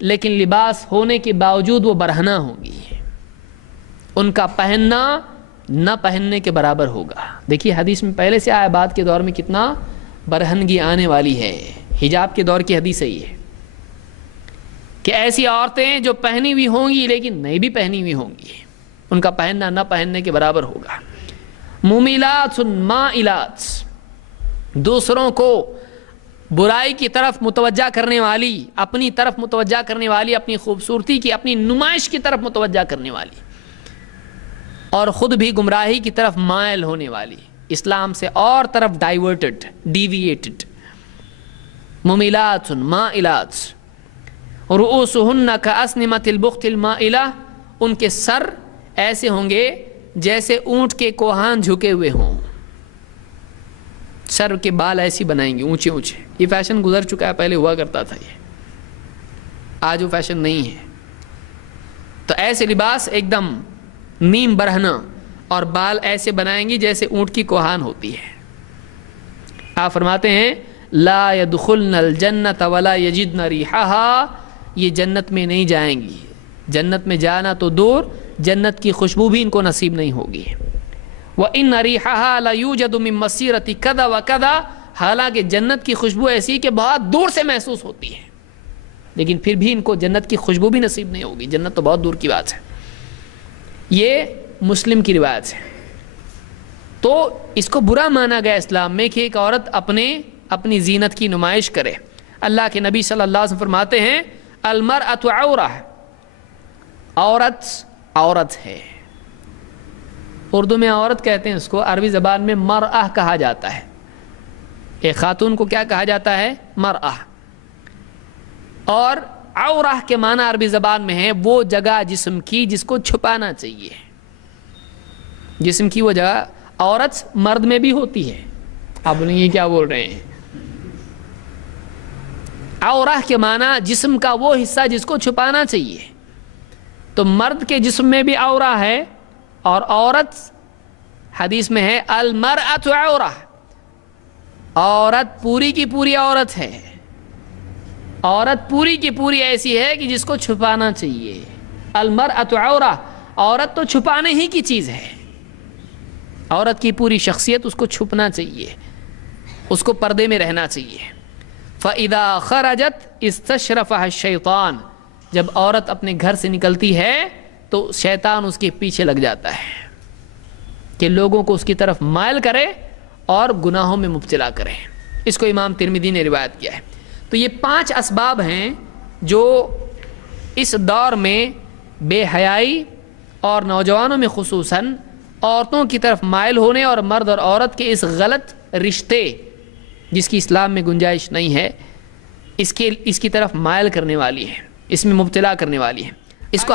لیکن لباس ہونے کے باوجود وہ برہنہ ہوں گی, ان کا پہننا نہ پہننے کے برابر ہوگا. دیکھیے حدیث میں پہلے سے آیا, بعد کے دور میں کتنا برہنگی آنے والی ہے. حجاب کے دور کی حدیث ہے یہ کہ ایسی عورتیں جو پہنی ہوئی ہوں گی لیکن نہیں بھی پہنی ہوئی ہوں گی, ان کا پہننا نہ پہننے کے برابر ہوگا. ممیلات مائلات, دوسروں کو برائی کی طرف متوجہ کرنے والی, اپنی طرف متوجہ کرنے والی, اپنی خوبصورتی کی اپنی نمائش کی طرف متوجہ کرنے والی, اور خود بھی گمراہی کی طرف مائل ہونے والی, اسلام سے اور طرف ڈائیورٹڈ, ڈیویٹڈ. ممیلات مائلات رؤوسہن کاسنمۃ البخت المائلہ, ان کے سر ایسے ہوں گے جیسے اونٹ کے کوہان جھکے ہوئے ہوں, سر کے بال ایسی بنائیں گے اونچے اونچے. یہ فیشن گزر چکا ہے, پہلے ہوا کرتا تھا یہ, آج وہ فیشن نہیں ہے. تو ایسے لباس ایک دم نیم برہنہ, اور بال ایسے بنائیں گی جیسے اونٹ کی کوہان ہوتی ہے. آپ فرماتے ہیں لا يدخلن الجنت ولا یجدن ریحہا, یہ جنت میں نہیں جائیں گی, جنت میں جانا تو دور, جنت کی خوشبو بھی ان کو نصیب نہیں ہوگی. وَإِنَّ رِيحَهَا لَيُوجَدُ مِن مَّسِيرَةِ كَذَا وَكَذَا, حالانکہ جنت کی خوشبو ایسی کہ بہت دور سے محسوس ہوتی ہے, لیکن پھر بھی ان کو جنت کی خوشبو بھی نصیب نہیں ہوگی, جنت تو بہت دور کی بات ہے. یہ مسلم کی روایت ہے. تو اس کو برا مانا گیا اسلام میں کہ ایک عورت اپنی زینت کی نمائش کرے. اللہ کے نبی صلی اللہ علیہ وسلم فرماتے ہیں المرأۃ عورہ, عورت ہے. اردو میں عورت کہتے ہیں اس کو, عربی زبان میں مرأہ کہا جاتا ہے. ایک خاتون کو کیا کہا جاتا ہے؟ مرأہ. اور عورہ کے معنی عربی زبان میں ہے وہ جگہ جسم کی جس کو چھپانا چاہیے, جسم کی وہ جگہ. عورت مرد میں بھی ہوتی ہے. آپ بولیں یہ کیا بول رہے ہیں؟ عورہ کے معنی جسم کا وہ حصہ جس کو چھپانا چاہیے. تو مرد کے جسم میں بھی عورہ ہے, اور عورت حدیث میں ہے المرأۃ عورہ, عورت پوری کی پوری عورت ہے. عورت پوری کی پوری ایسی ہے کہ جس کو چھپانا چاہیے. المرأۃ عورہ, عورت تو چھپانے ہی کی چیز ہے. عورت کی پوری شخصیت اس کو چھپنا چاہیے, اس کو پردے میں رہنا چاہیے. فَإِذَا خَرَجَتْ اسْتَشْرَفَهَا الشَّيْطَانُ, جب عورت اپنے گھر سے نکلتی ہے تو شیطان اس کے پیچھے لگ جاتا ہے کہ لوگوں کو اس کی طرف مائل کرے اور گناہوں میں مبتلا کرے. اس کو امام ترمذی نے روایت کیا ہے. تو یہ 5 اسباب ہیں جو اس دور میں بے حیائی اور نوجوانوں میں خصوصاً عورتوں کی طرف مائل ہونے اور مرد اور عورت کے اس غلط رشتے جس کی اسلام میں گنجائش نہیں ہے, اس کی طرف مائل کرنے والی ہے, اس میں مبتلا کرنے والی ہے. اس کو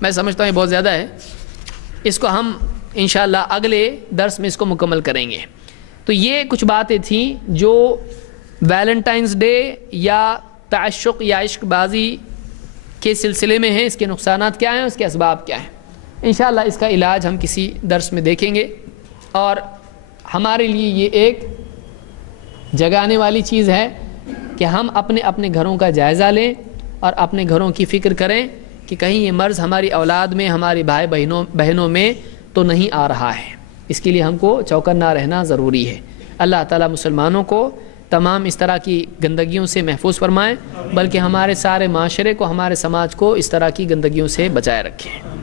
میں سمجھتا ہوں یہ بہت زیادہ ہے, اس کو ہم انشاءاللہ اگلے درس میں اس کو مکمل کریں گے. تو یہ کچھ باتیں تھیں جو ویلنٹائنز ڈے یا تعشق یا عشق بازی کے سلسلے میں ہیں. اس کے نقصانات کیا ہیں, اس کے اسباب کیا ہیں. انشاءاللہ اس کا علاج ہم کسی درس میں دیکھیں گے. اور ہمارے لیے یہ ایک جگانے والی چیز ہے کہ ہم اپنے گھروں کا جائزہ لیں اور اپنے گھروں کی فکر کریں کہ کہیں یہ مرض ہماری اولاد میں، ہمارے بھائی بہنوں میں تو نہیں آ رہا ہے۔ اس کے لیے ہم کو چوکنا رہنا ضروری ہے۔ اللہ تعالیٰ مسلمانوں کو تمام اس طرح کی گندگیوں سے محفوظ فرمائیں، بلکہ ہمارے سارے معاشرے کو، ہمارے سماج کو اس طرح کی گندگیوں سے بچائے رکھیں۔